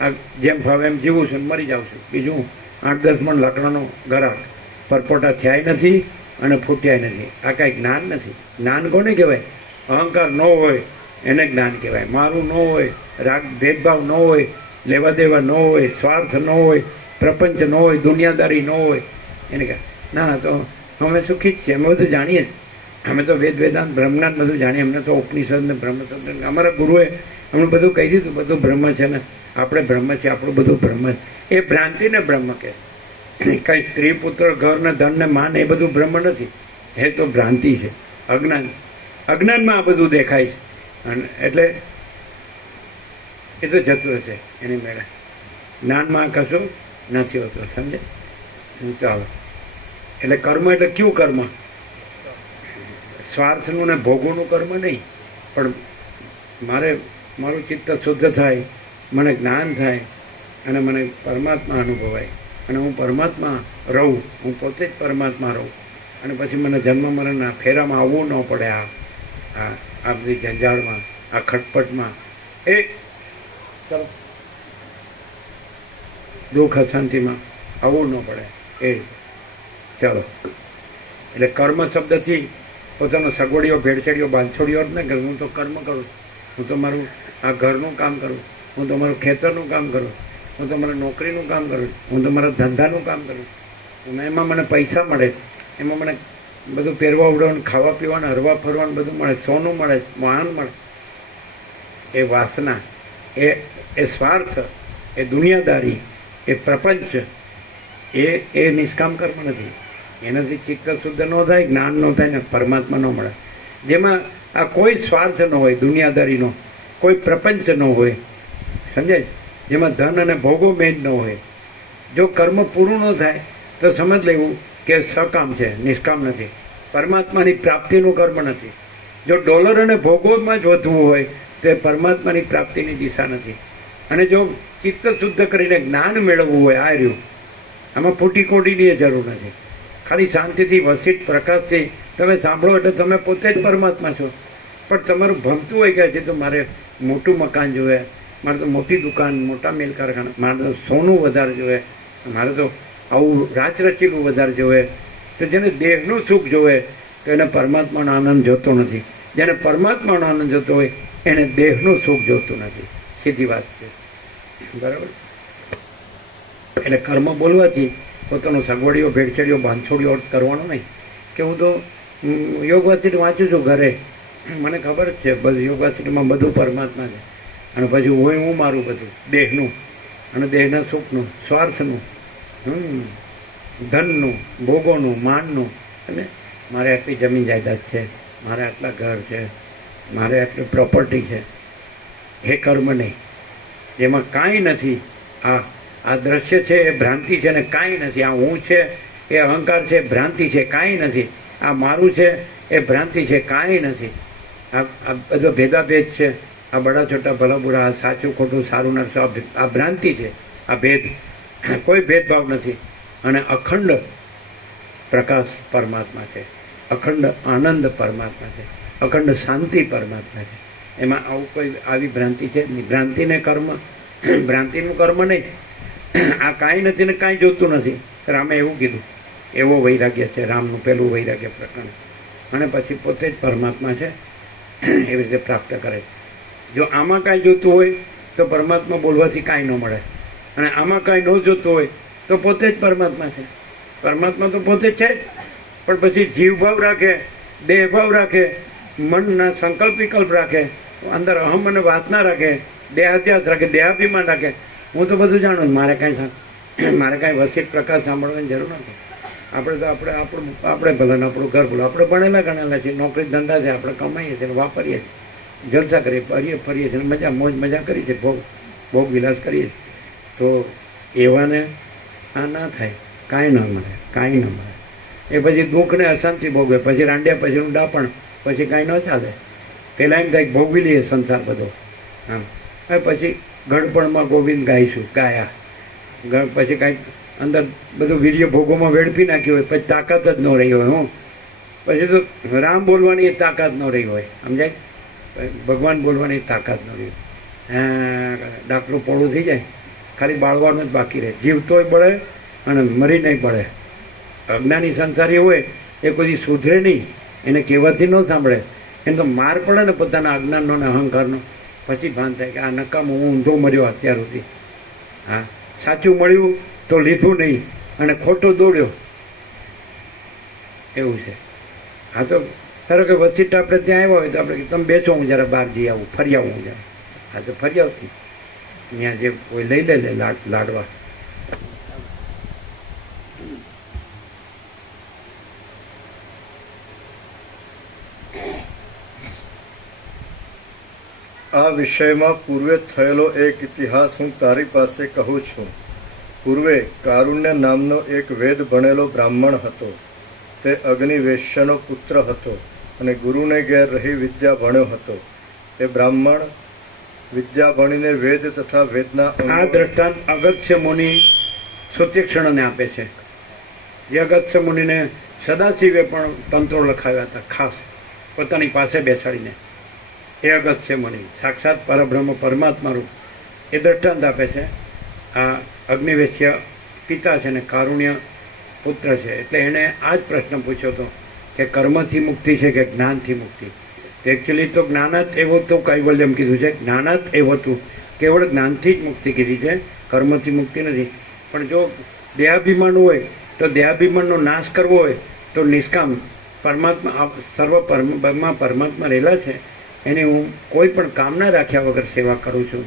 આ જેમ ફાવે એમ જીવું છું, મરી જાઉં છું. બીજું 8-10 મણ લાકડાનો ગરાક પરપોટા થયા નથી અને ફૂટ્યા નથી. આ કાંઈ જ્ઞાન નથી. જ્ઞાન કોને કહેવાય? અહંકાર ન હોય એને જ્ઞાન કહેવાય. મારું ન હોય, રાગ ભેદભાવ ન હોય, લેવા દેવા ન હોય, સ્વાર્થ ન હોય, પ્રપંચ ન હોય, દુનિયાદારી ન હોય, એને કહે ના. તો અમે સુખી જ છીએ, અમે બધું જાણીએ જ. અમે તો વેદાંત બ્રહ્મજ્ઞાન બધું જાણીએ. અમને તો ઉપનિષદ ને બ્રહ્મશબ્દ અમારા ગુરુએ અમને બધું કહી દીધું, બધું બ્રહ્મ છે ને આપણે બ્રહ્મ છે, આપણું બધું બ્રહ્મ છે. એ ભ્રાંતિને બ્રહ્મ કહે. કંઈ સ્ત્રી પુત્ર ઘર ને ધન ને માન એ બધું બ્રહ્મ નથી, એ તો ભ્રાંતિ છે, અજ્ઞાન. અજ્ઞાનમાં આ બધું દેખાય છે. અને એટલે એ તો જતું હશે એની મેળે. જ્ઞાનમાં કશું નથી હોતું, સમજે? ચાલો. એટલે કર્મ એટલે કયું કર્મ? સ્વાર્થનું ને ભોગોનું કર્મ નહીં, પણ મારું ચિત્ત શુદ્ધ થાય, મને જ્ઞાન થાય અને મને પરમાત્મા અનુભવાય અને હું પરમાત્મા રહું, હું પોતે જ પરમાત્મા રહું. અને પછી મને જન્મ મરણના ફેરામાં આવવું ન પડે. આ બધી જંજાળમાં, આ ખટપટમાં, એ ચાલો દુઃખ અશાંતિમાં આવવું ન પડે એ ચાલો. એટલે કર્મ શબ્દથી પોતાનો સગવડીઓ ભેળસેડીઓ બાંધછોડીઓ જ ને કે હું તો કર્મ કરું, હું તો મારું આ ઘરનું કામ કરું, હું તો મારું ખેતરનું કામ કરું, હું તો મારા નોકરીનું કામ કરું, હું તો મારા ધંધાનું કામ કરું, એમાં મને પૈસા મળે, એમાં મને બધું પહેરવા ઉડવાનું, ખાવા પીવાનું, હરવા ફરવાનું બધું મળે, સોનું મળે, વાહન મળે. એ વાસના, એ સ્વાર્થ, એ દુનિયાદારી, એ પ્રપંચ, એ નિષ્કામ કર્મ નથી. એનાથી ચિત્ત શુદ્ધ ન થાય, જ્ઞાન ન થાય ને પરમાત્મા ન મળે. જેમાં આ કોઈ સ્વાર્થ ન હોય, દુનિયાદારીનો કોઈ પ્રપંચ ન હોય, સમજાય? જેમાં ધન અને ભોગો મેં જ ન હોય. જો કર્મ પૂરું ન થાય તો સમજ લેવું કે સકામ છે, નિષ્કામ નથી. પરમાત્માની પ્રાપ્તિનું કર્મ નથી. જો ડોલર અને ભોગોમાં જ વધવું હોય તો એ પરમાત્માની પ્રાપ્તિની દિશા નથી. અને જો ચિત્ત શુદ્ધ કરીને જ્ઞાન મેળવવું હોય, આ રહ્યું. આમાં ફૂટી કોટીની જરૂર નથી. ખાલી શાંતિથી વસિત પ્રકાશથી તમે સાંભળો એટલે તમે પોતે જ પરમાત્મા છો. પણ તમારું ભમતું હોય કે હજી તો મારે મોટું મકાન જોઈએ, મારે તો મોટી દુકાન, મોટા મિલ કારખાના, મારે તો સોનું વધારે જોઈએ, મારે તો આવું રાચરચીલું વધારે જોઈએ. તો જેને દેહનું સુખ જોવે તો એને પરમાત્માનો આનંદ જોતો નથી. જેને પરમાત્માનો આનંદ જોતો હોય એને દેહનું સુખ જોતું નથી. સીધી વાત છે, બરાબર? એટલે કર્મ બોલવાથી પોતાનો સગવડીઓ, ભેળસેડીઓ, બાંધછોડીઓ અર્થ કરવાનો નહીં. કે હું તો યોગ વાસિટ વાંચું છું ઘરે, મને ખબર જ છે બધું યોગ વાસિટમાં બધું પરમાત્મા છે. અને પછી હું મારું બધું દેહનું અને દેહના સુખનું, સ્વાર્થનું, ધનનું, ભોગોનું, માનનું. અને મારે આટલી જમીન જાયદાદ છે, મારે આટલા ઘર છે, મારે આટલી પ્રોપર્ટી છે. એ કર્મ નહીં, એમાં કાંઈ નથી. આ દ્રશ્ય છે એ ભ્રાંતિ છે ને કાંઈ નથી. આ હું છે એ અહંકાર છે, ભ્રાંતિ છે, કાંઈ નથી. આ મારું છે એ ભ્રાંતિ છે, કાંઈ નથી. આ બધો ભેદાભેદ છે. આ બડા છોટા ભલા બુરા, આ સાચું ખોટું, સારું નરસું, આ ભ્રાંતિ છે. આ ભેદ, કોઈ ભેદભાવ નથી. અને અખંડ પ્રકાશ પરમાત્મા છે, અખંડ આનંદ પરમાત્મા છે, અખંડ શાંતિ પરમાત્મા છે. એમાં આવું કોઈ આવી ભ્રાંતિ છે જ નહીં. ભ્રાંતિને કર્મ, ભ્રાંતિનું કર્મ નહીં. આ કાંઈ નથી ને કાંઈ જોતું નથી. રામે એવું કીધું. એવો વૈરાગ્ય છે રામનું પહેલું વૈરાગ્ય પ્રકરણ. અને પછી પોતે જ પરમાત્મા છે એવી રીતે પ્રાપ્ત કરે છે. જો આમાં કાંઈ જોતું હોય તો પરમાત્મા બોલવાથી કાંઈ ન મળે. અને આમાં કાંઈ ન જોતું હોય તો પોતે જ પરમાત્મા છે. પરમાત્મા તો પોતે જ છે જ. પણ પછી જીવભાવ રાખે, દેહભાવ રાખે, મનના સંકલ્પ વિકલ્પ રાખે, અંદર અહમ અને વાસના રાખે, દેહાધ્યાસ રાખે, દેહાભિમાન રાખે. હું તો બધું જાણું, મારે કાંઈ વસિત પ્રકાશ સાંભળવાની જરૂર નથી. આપણે તો આપણે ભલે ને આપણું ઘર ભલે, આપણે ભણેલા ગણેલા છીએ, નોકરી ધંધા છે, આપણે કમાઈએ છીએ, વાપરીએ છીએ, જલસા કરીએ, ફરીએ છીએ, મોજ મજા કરીએ છીએ, ભોગ વિલાસ કરીએ છીએ. તો એવાને આ ના થાય, કાંઈ ન મળે, કાંઈ ન મળે. એ પછી દુઃખને અશાંતિ ભોગવે, પછી રાંડ્યા પછીનું ડાપણ, પછી કાંઈ ન ચાલે. પહેલાં એમ થાય ભોગવી લઈએ સંસાર બધો. હા, પછી ગળપણમાં ગોવિંદ ગાયા. પછી કાંઈક અંદર બધું વીર્ય ભોગોમાં વેડફી નાખ્યું હોય, પછી તાકાત જ ન રહી હોય. પછી તો રામ બોલવાની તાકાત ન રહી હોય, સમજાય? ભગવાન બોલવાની તાકાત ન રહી હોય. ડાકલું પોળું થઈ જાય, ખાલી બાળવાનું જ બાકી રહે. જીવતોય બળે અને મરીને બળે. અજ્ઞાની સંસારી હોય એ કોઈ સુધરે નહીં, એને કહેવાથી ન સાંભળે. એને તો માર પડે ને પોતાના અજ્ઞાનનો ને અહંકારનો. પછી ભાન થાય કે આ નકામો હું ઊંધો મર્યો અત્યાર સુધી. હા, સાચું મળ્યું તો લીધું નહીં અને ખોટું દોડ્યો, એવું છે. હા, તો ધારો કે વસીટ આપણે ત્યાં આવ્યા હોય તો આપણે તમે બેસો, હું જરા બહાર જઈ આવું, ફરી આવું હું જરા. હા, તો ફરી આવતી ત્યાં જે કોઈ લઈ લે લાડવા. આ વિષયમાં પૂર્વે થયેલો એક ઇતિહાસ હું તારી પાસે કહું છું. પૂર્વે કારુણ્ય નામનો એક વેદ ભણેલો બ્રાહ્મણ હતો. તે અગ્નિવેશ્યનો પુત્ર હતો અને ગુરુને ઘેર રહી વિદ્યા ભણ્યો હતો. એ બ્રાહ્મણ વિદ્યા ભણીને વેદ તથા વેદના આ દ્રષ્ટાંત અગસ્ત્ય મુનિ સુતીક્ષણને આપે છે. જે અગસ્ત્ય મુનિને સદાશિવે પણ તંત્રો લખાવ્યા હતા, ખાસ પોતાની પાસે બેસાડીને. એ અગસ્ત્ય મુનિ સાક્ષાત પરબ્રહ્મ પરમાત્મા રૂપ એ દ્રષ્ટાંત આપે છે. આ અગ્નિવેશ્ય પિતા છે ને કારુણ્ય પુત્ર છે. એટલે એણે આ જ પ્રશ્ન પૂછ્યો હતો કે કર્મથી મુક્તિ છે કે જ્ઞાનથી મુક્તિ. એકચ્યુઅલી તો જ્ઞાનાત એવું તો કૈવલ્યમ કીધું છે. જ્ઞાનાત એવું હતું, કેવળ જ્ઞાનથી જ મુક્તિ કીધી છે, કર્મથી મુક્તિ નથી. પણ જો દેહાભિમાન હોય તો દેહાભિમાનનો નાશ કરવો હોય તો નિષ્કામ પરમાત્મા સર્વ પરમાત્મા રહેલા છે એની હું કોઈ પણ કામના રાખ્યા વગર સેવા કરું છું.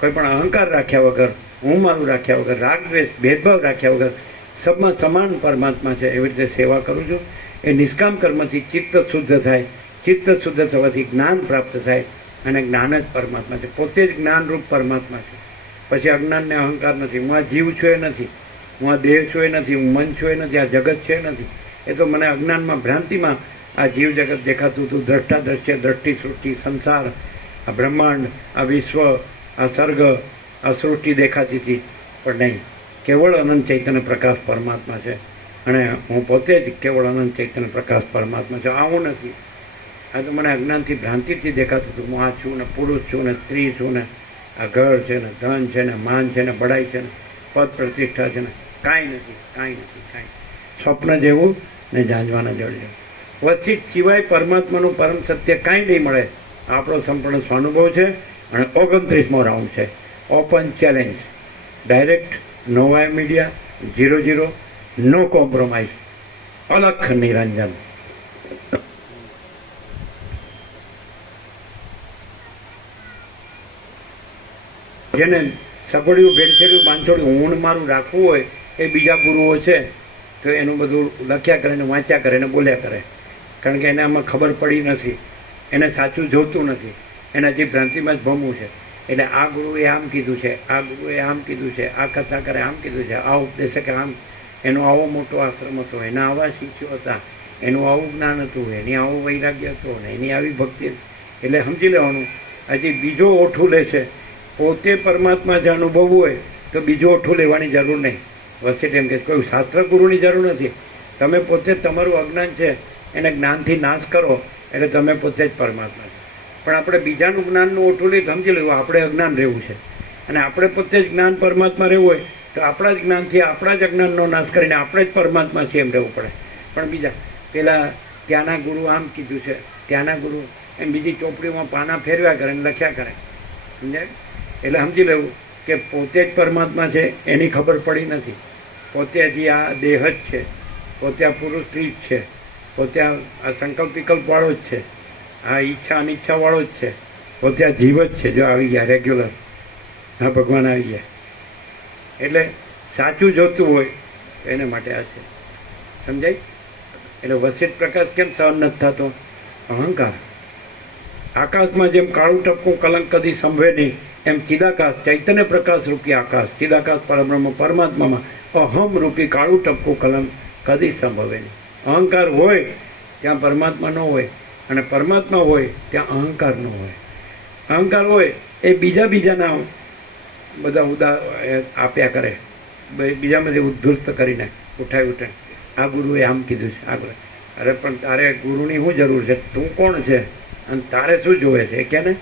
કોઈ પણ અહંકાર રાખ્યા વગર, હું મારું રાખ્યા વગર, રાગ દ્વેષ ભેદભાવ રાખ્યા વગર સબમાં સમાન પરમાત્મા છે એવી રીતે સેવા કરું છું. એ નિષ્કામ કર્મથી ચિત્ત શુદ્ધ થાય. ચિત્ત શુદ્ધ થવાથી જ્ઞાન પ્રાપ્ત થાય અને જ્ઞાન જ પરમાત્મા છે. પોતે જ જ્ઞાનરૂપ પરમાત્મા છે. પછી અજ્ઞાન ને અહંકાર નથી. હું આ જીવ છું એ નથી, હું આ દેહ છું એ નથી, હું મન છું એ નથી, આ જગત છે એ નથી. એ તો મને અજ્ઞાનમાં ભ્રાંતિમાં આ જીવ જગત દેખાતું હતું. દ્રષ્ટા દ્રશ્ય, દ્રષ્ટિ સૃષ્ટિ, સંસાર, આ બ્રહ્માંડ, આ વિશ્વ, આ સર્ગ, આ સૃષ્ટિ દેખાતી હતી. પણ નહીં, કેવળ અનંત ચૈતન્ય પ્રકાશ પરમાત્મા છે અને હું પોતે જ કેવળ અનંત ચૈતન્ય પ્રકાશ પરમાત્મા છે. આ હું નથી. આ તો મને અજ્ઞાનથી ભ્રાંતિથી દેખાતું હતું. હું આ છું ને, પુરુષ છું ને, સ્ત્રી છું ને, આ ઘર છે ને, ધન છે ને, માન છે ને, બડાઈ છે ને, પદ પ્રતિષ્ઠા છે ને, કાંઈ નથી, કાંઈ નથી, કાંઈ. સ્વપ્ન જેવું ને ઝાંઝવાના જળ જેવું. વસિષ્ઠ સિવાય પરમાત્માનું પરમ સત્ય કાંઈ નહીં મળે. આપણો સંપૂર્ણ સ્વાનુભવ છે અને 29મો રાઉન્ડ છે. ઓપન ચેલેન્જ, ડાયરેક્ટ, નો વાય મીડિયા, 00, નો કોમ્પ્રોમાઇઝ, અલખ નિરંજન. જેને સપડ્યું, ભેળસેળ્યું, બાંધછોડ્યું, હું મારું રાખવું હોય એ બીજા ગુરુઓ છે તો એનું બધું લખ્યા કરે ને વાંચ્યા કરે ને બોલ્યા કરે. કારણ કે એને આમાં ખબર પડી નથી, એને સાચું જોતું નથી, એને હજી ભ્રાંતિમાં જ ભમવું છે. એટલે આ ગુરુએ આમ કીધું છે, આ ગુરુએ આમ કીધું છે, આ કથા કરે આમ કીધું છે, આ ઉપદેશકે આમ, એનો આવો મોટો આશ્રમ હતો, એના આવા શિષ્યો હતા, એનું આવું જ્ઞાન હતું, એની આવું વૈરાગ્ય હતો ને એની આવી ભક્તિ. એટલે સમજી લેવાનું હજી બીજો ઓઠું લે છે. પોતે પરમાત્મા જે અનુભવવું હોય તો બીજું ઓઠું લેવાની જરૂર નહીં. વસેટ એમ કે કોઈ શાસ્ત્ર ગુરુની જરૂર નથી. તમે પોતે તમારું અજ્ઞાન છે એને જ્ઞાનથી નાશ કરો એટલે તમે પોતે જ પરમાત્મા છો. પણ આપણે બીજાનું જ્ઞાનનું ઓઠું લઈ સમજી લેવું આપણે અજ્ઞાન રહેવું છે અને આપણે પોતે જ જ્ઞાન પરમાત્મા રહેવું હોય તો આપણા જ જ્ઞાનથી આપણા જ અજ્ઞાનનો નાશ કરીને આપણે જ પરમાત્મા છીએ એમ રહેવું પડે. પણ બીજા પેલા ત્યાંના ગુરુ આમ કીધું છે, ત્યાંના ગુરુ એમ બીજી ચોપડીમાં પાના ફેરવ્યા કરે ને લખ્યા કરે. સમજાય? એટલે સમજી લેવું કે પોતે જ પરમાત્મા છે એની ખબર પડી નથી. પોતે હજી આ દેહ જ છે, પોતે આ પુરુષ સ્ત્રી જ છે, પોતે આ સંકલ્પ વિકલ્પવાળો જ છે, આ ઈચ્છા અનિચ્છાવાળો જ છે, પોતે આ જીવ જ છે. જો આવી ગયા રેગ્યુલર, હા ભગવાન આવી ગયા. એટલે સાચું જોતું હોય તો એને માટે આ છે. સમજાય? એટલે વસિષ્ઠ પ્રકાશ કેમ સહન નથી થતો? અહંકાર. આકાશમાં જેમ કાળું ટપકું કલંક કદી સંભવે નહીં એમ ચિદાકાશ ચૈતન્ય પ્રકાશ રૂપી આકાશ, ચિદાકાશ પરબ્રહ્મ પરમાત્મામાં અહમ રૂપી કાળું ટપકું કલંક કદી સંભવે નહીં. અહંકાર હોય ત્યાં પરમાત્મા ન હોય અને પરમાત્મા હોય ત્યાં અહંકાર ન હોય. અહંકાર હોય એ બીજાના બધા આપ્યા કરે, બીજામાંથી ઉદ્ધૃત કરીને ઉઠાય. આ ગુરુએ આમ કીધું છે, આગળ. અરે પણ તારે ગુરુની શું જરૂર છે? તું કોણ છે અને તારે શું જોવે છે? કે ને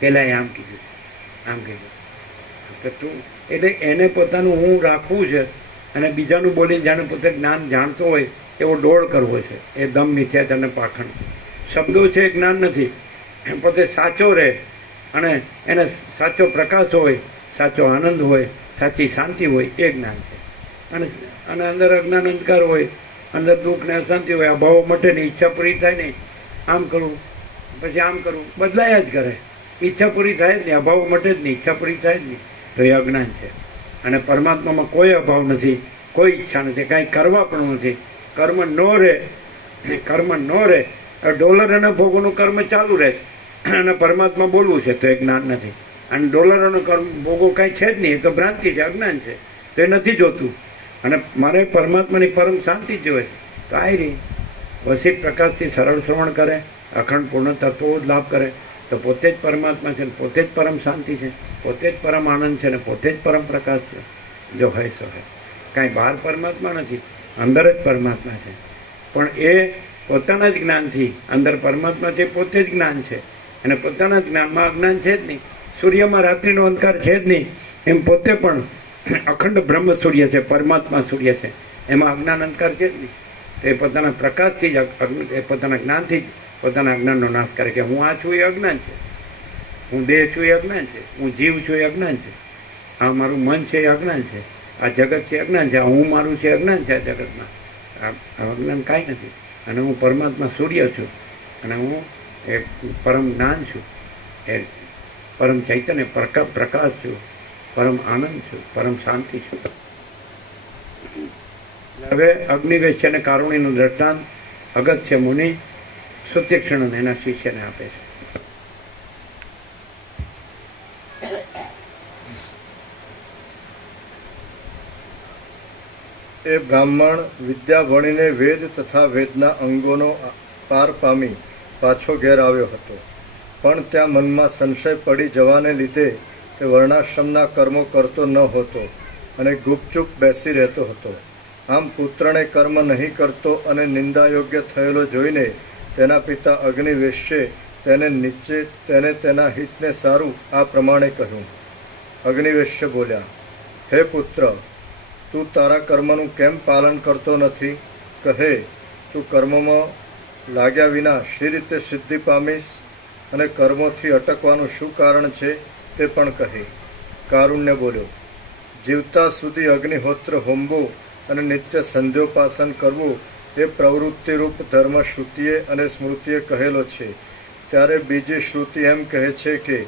પેલા આમ કીધું છે, આમ કીધું તો તું. એટલે એને પોતાનું હું રાખવું છે અને બીજાનું બોલીને જાણે પોતે જ્ઞાન જાણતો હોય એવો ડોળ કરવો છે. એ દમ મિથ્યાચાર અને પાખંડ. શબ્દો છે એ જ્ઞાન નથી. પોતે સાચો રહે અને એને સાચો પ્રકાશ હોય, સાચો આનંદ હોય, સાચી શાંતિ હોય એ જ્ઞાન છે. અને અંદર અજ્ઞાન અંધકાર હોય, અંદર દુઃખ ને અશાંતિ હોય, આ ભાવો મટે ને ઈચ્છા પૂરી થાય નહીં. આમ કરવું પછી આમ કરવું બદલાયા જ કરે. ઈચ્છા પૂરી થાય જ નહીં, અભાવ મટે જ નહીં, ઈચ્છા પૂરી થાય જ નહીં. તો એ અજ્ઞાન છે. અને પરમાત્મામાં કોઈ અભાવ નથી, કોઈ ઈચ્છા નથી, કાંઈ કરવા પણ નથી. કર્મ ન રહે ડોલર અને ભોગોનું કર્મ ચાલુ રહે અને પરમાત્મા બોલવું છે તો એ જ્ઞાન નથી. અને ડોલરોનો કર્મ ભોગો કાંઈ છે જ નહીં, એ તો ભ્રાંતિ છે, અજ્ઞાન છે. તો એ નથી જોતું. અને મારે પરમાત્માની પરમ શાંતિ જ જોઈએ તો આ રહી. વસિષ્ઠ પ્રકાશથી સરળ શ્રવણ કરે, અખંડ પૂર્ણ તત્વો જ લાભ કરે તો પોતે જ પરમાત્મા છે, પોતે જ પરમ શાંતિ છે, પોતે જ પરમ આનંદ છે ને પોતે જ પરમ પ્રકાશ છે. જો હોય સો હોય. કાંઈ બહાર પરમાત્મા નથી, અંદર જ પરમાત્મા છે. પણ એ પોતાના જ જ્ઞાનથી અંદર પરમાત્મા છે, પોતે જ જ્ઞાન છે અને પોતાના જ જ્ઞાનમાં અજ્ઞાન છે જ નહીં. સૂર્યમાં રાત્રિનો અંધકાર છે જ નહીં એમ પોતે પણ અખંડ બ્રહ્મ સૂર્ય છે, પરમાત્મા સૂર્ય છે, એમાં અજ્ઞાન અંધકાર છે જ નહીં. તો એ પોતાના પ્રકાશથી જ એ પોતાના જ્ઞાનથી જ પોતાના અજ્ઞાનનો નાશ કરે કે હું આ છું એ અજ્ઞાન છે, હું દેહ છું એ અજ્ઞાન છે, હું જીવ છું એ અજ્ઞાન છે, આ મારું મન છે એ અજ્ઞાન છે, આ જગત છે અજ્ઞાન છે, આ હું મારું છે અજ્ઞાન છે. આ જગતમાં આ અજ્ઞાન કાંઈ નથી. અને હું પરમાત્મા સૂર્ય છું, અને હું એ પરમ જ્ઞાન છું, એ પરમ ચૈતન્ય પ્રકાશ છું, પરમ આનંદ છું, પરમ શાંતિ છું. હવે અગ્નિવેશ્ય અને કારુણીનું દ્રષ્ટાંત અગસ્ત્ય મુનિ સુતીક્ષ્ણ એના શિષ્યને આપે છે. એ બ્રાહ્મણ વિદ્યા ભણીને વેદ તથા વેદના અંગોનો પાર પામી પાછો ઘેર આવ્યો હતો, પણ ત્યાં મનમાં સંશય પડી જવાને લીધે તે વર્ણાશ્રમના કર્મો કરતો ન હોતો અને ગુપચુપ બેસી રહેતો હતો. આમ પુત્રને કર્મ નહીં કરતો અને નિંદાયોગ્ય થયેલો જોઈને તેના પિતા અગ્નિવેશ્યે તેને તેના હિતને સારું આ પ્રમાણે કહ્યું. અગ્નિવેશ્ય બોલ્યા, હે પુત્ર, તું તારા કર્મનું કેમ પાલન કરતો નથી? કહે, તું કર્મમાં લાગ્યા વિના શી રીતે સિદ્ધિ પામીશ અને કર્મોથી અટકવાનું શું કારણ છે તે પણ કહે. કારુણ્ય બોલ્યો, જીવતા સુધી અગ્નિહોત્ર હોમવું અને નિત્ય સંધ્યોપાસન કરવું એ પ્રવૃત્તિરૂપ ધર્મ શ્રુતિએ અને સ્મૃતિએ કહેલો છે. ત્યારે બીજી શ્રુતિ એમ કહે છે કે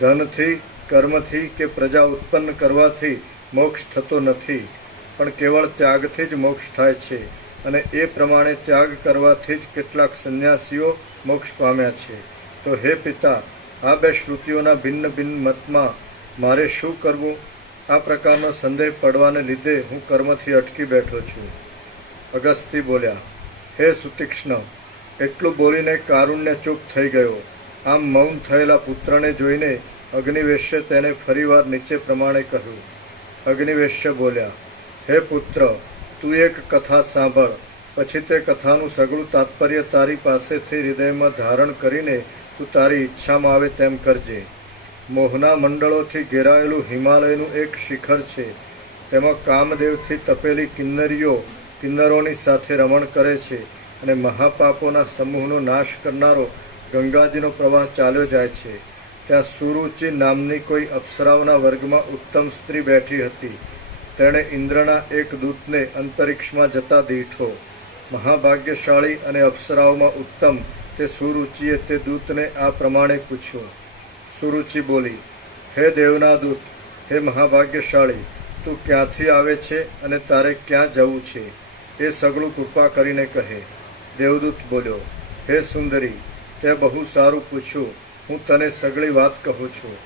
ધનથી, કર્મથી કે પ્રજા ઉત્પન્ન કરવાથી મોક્ષ થતો નથી, પણ કેવળ ત્યાગથી જ મોક્ષ થાય છે, અને એ પ્રમાણે ત્યાગ કરવાથી જ કેટલાક સંન્યાસીઓ મોક્ષ પામ્યા છે. તો હે પિતા, આ બે શ્રુતિઓના ભિન્ન ભિન્ન મતમાં મારે શું કરવું? આ પ્રકારનો સંદેહ પડવાને લીધે હું કર્મથી અટકી બેઠો છું. અગસ્ત્ય બોલ્યા, હે સુતીક્ષ્ણ, એટલું બોલીને કારુણ્ય ચૂપ થઈ ગયો. આમ મૌન થયેલા પુત્રને જોઈને અગ્નિવેશ્ય તેને ફરીવાર નીચે પ્રમાણે કહ્યું. અગ્નિવેશ્ય બોલ્યા, હે પુત્ર, તું એક કથા સાંભળ, પછી તે કથાનું સઘળું તાત્પર્ય તારી પાસેથી હૃદયમાં ધારણ કરીને તું તારી ઈચ્છામાં આવે તેમ કરજે. મોહના મંડળોથી ઘેરાયેલું હિમાલયનું એક શિખર છે. તેમાં કામદેવથી તપેલી કિન્નરોની સાથે રમણ કરે છે, અને મહાપાપોના સમૂહનો નાશ કરનારો ગંગાજીનો પ્રવાહ ચાલ્યો જાય છે. ત્યાં સુરુચિ નામની કોઈ અપ્સરાઓના વર્ગમાં ઉત્તમ સ્ત્રી બેઠી હતી. તેણે ઇન્દ્રના એક દૂતને અંતરિક્ષમાં જતા દીઠો. મહાભાગ્યશાળી અને અપ્સરાઓમાં ઉત્તમ તે સુરુચિએ તે દૂતને આ પ્રમાણે પૂછ્યું. સુરુચિ બોલી, હે દેવના દૂત, હે મહાભાગ્યશાળી, તું ક્યાંથી આવે છે અને તારે ક્યાં જવું છે એ સગળું કૃપા કરીને કહે. દેવદૂત બોલ્યો, હે સુંદરી, તે બહુ સારું પૂછ્યું, હું તને સગળી વાત કહું છું.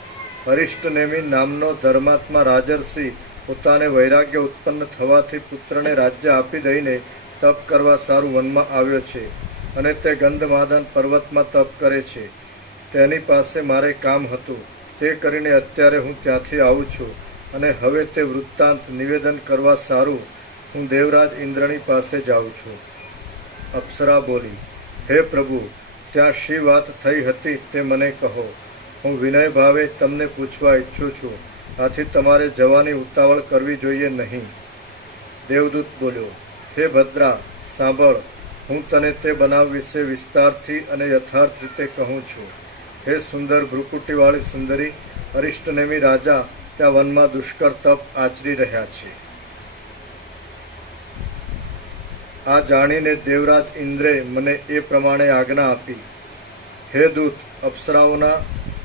અરિષ્ટનેમિ નામનો ધર્માત્મા રાજર્ષિ પોતાને વૈરાગ્ય ઉત્પન્ન થવાથી પુત્રને રાજ્ય આપી દઈને તપ કરવા સારું વનમાં આવ્યો છે, અને તે ગંધમાદન પર્વતમાં તપ કરે છે. તેની પાસે મારે કામ હતું, તે કરીને અત્યારે હું ત્યાંથી આવું છું, અને હવે તે વૃત્તાંત નિવેદન કરવા સારું હું દેવરાજ ઇન્દ્રની પાસે જાઉં છું. અપ્સરા બોલી, હે પ્રભુ, ત્યાં શી વાત થઈ હતી તે મને કહો. હું વિનય ભાવે તમને પૂછવા ઈચ્છું છું, આથી તમારે જવાની ઉતાવળ કરવી જોઈએ નહીં. દેવદૂત બોલ્યો, હે ભદ્રા, સાંભળ, હું તને તે બનાવ વિશે વિસ્તારથી અને યથાર્થ રીતે કહું છું. હે સુંદર ભ્રુકુટીવાળી સુંદરી, અરિષ્ટનેમિ રાજા ત્યાં વનમાં દુષ્કર તપ આચરી રહ્યા છે. આ જાણીને દેવરાજ ઇન્દ્રે મને એ પ્રમાણે આજ્ઞા આપી. હે દૂત, અપ્સરાઓના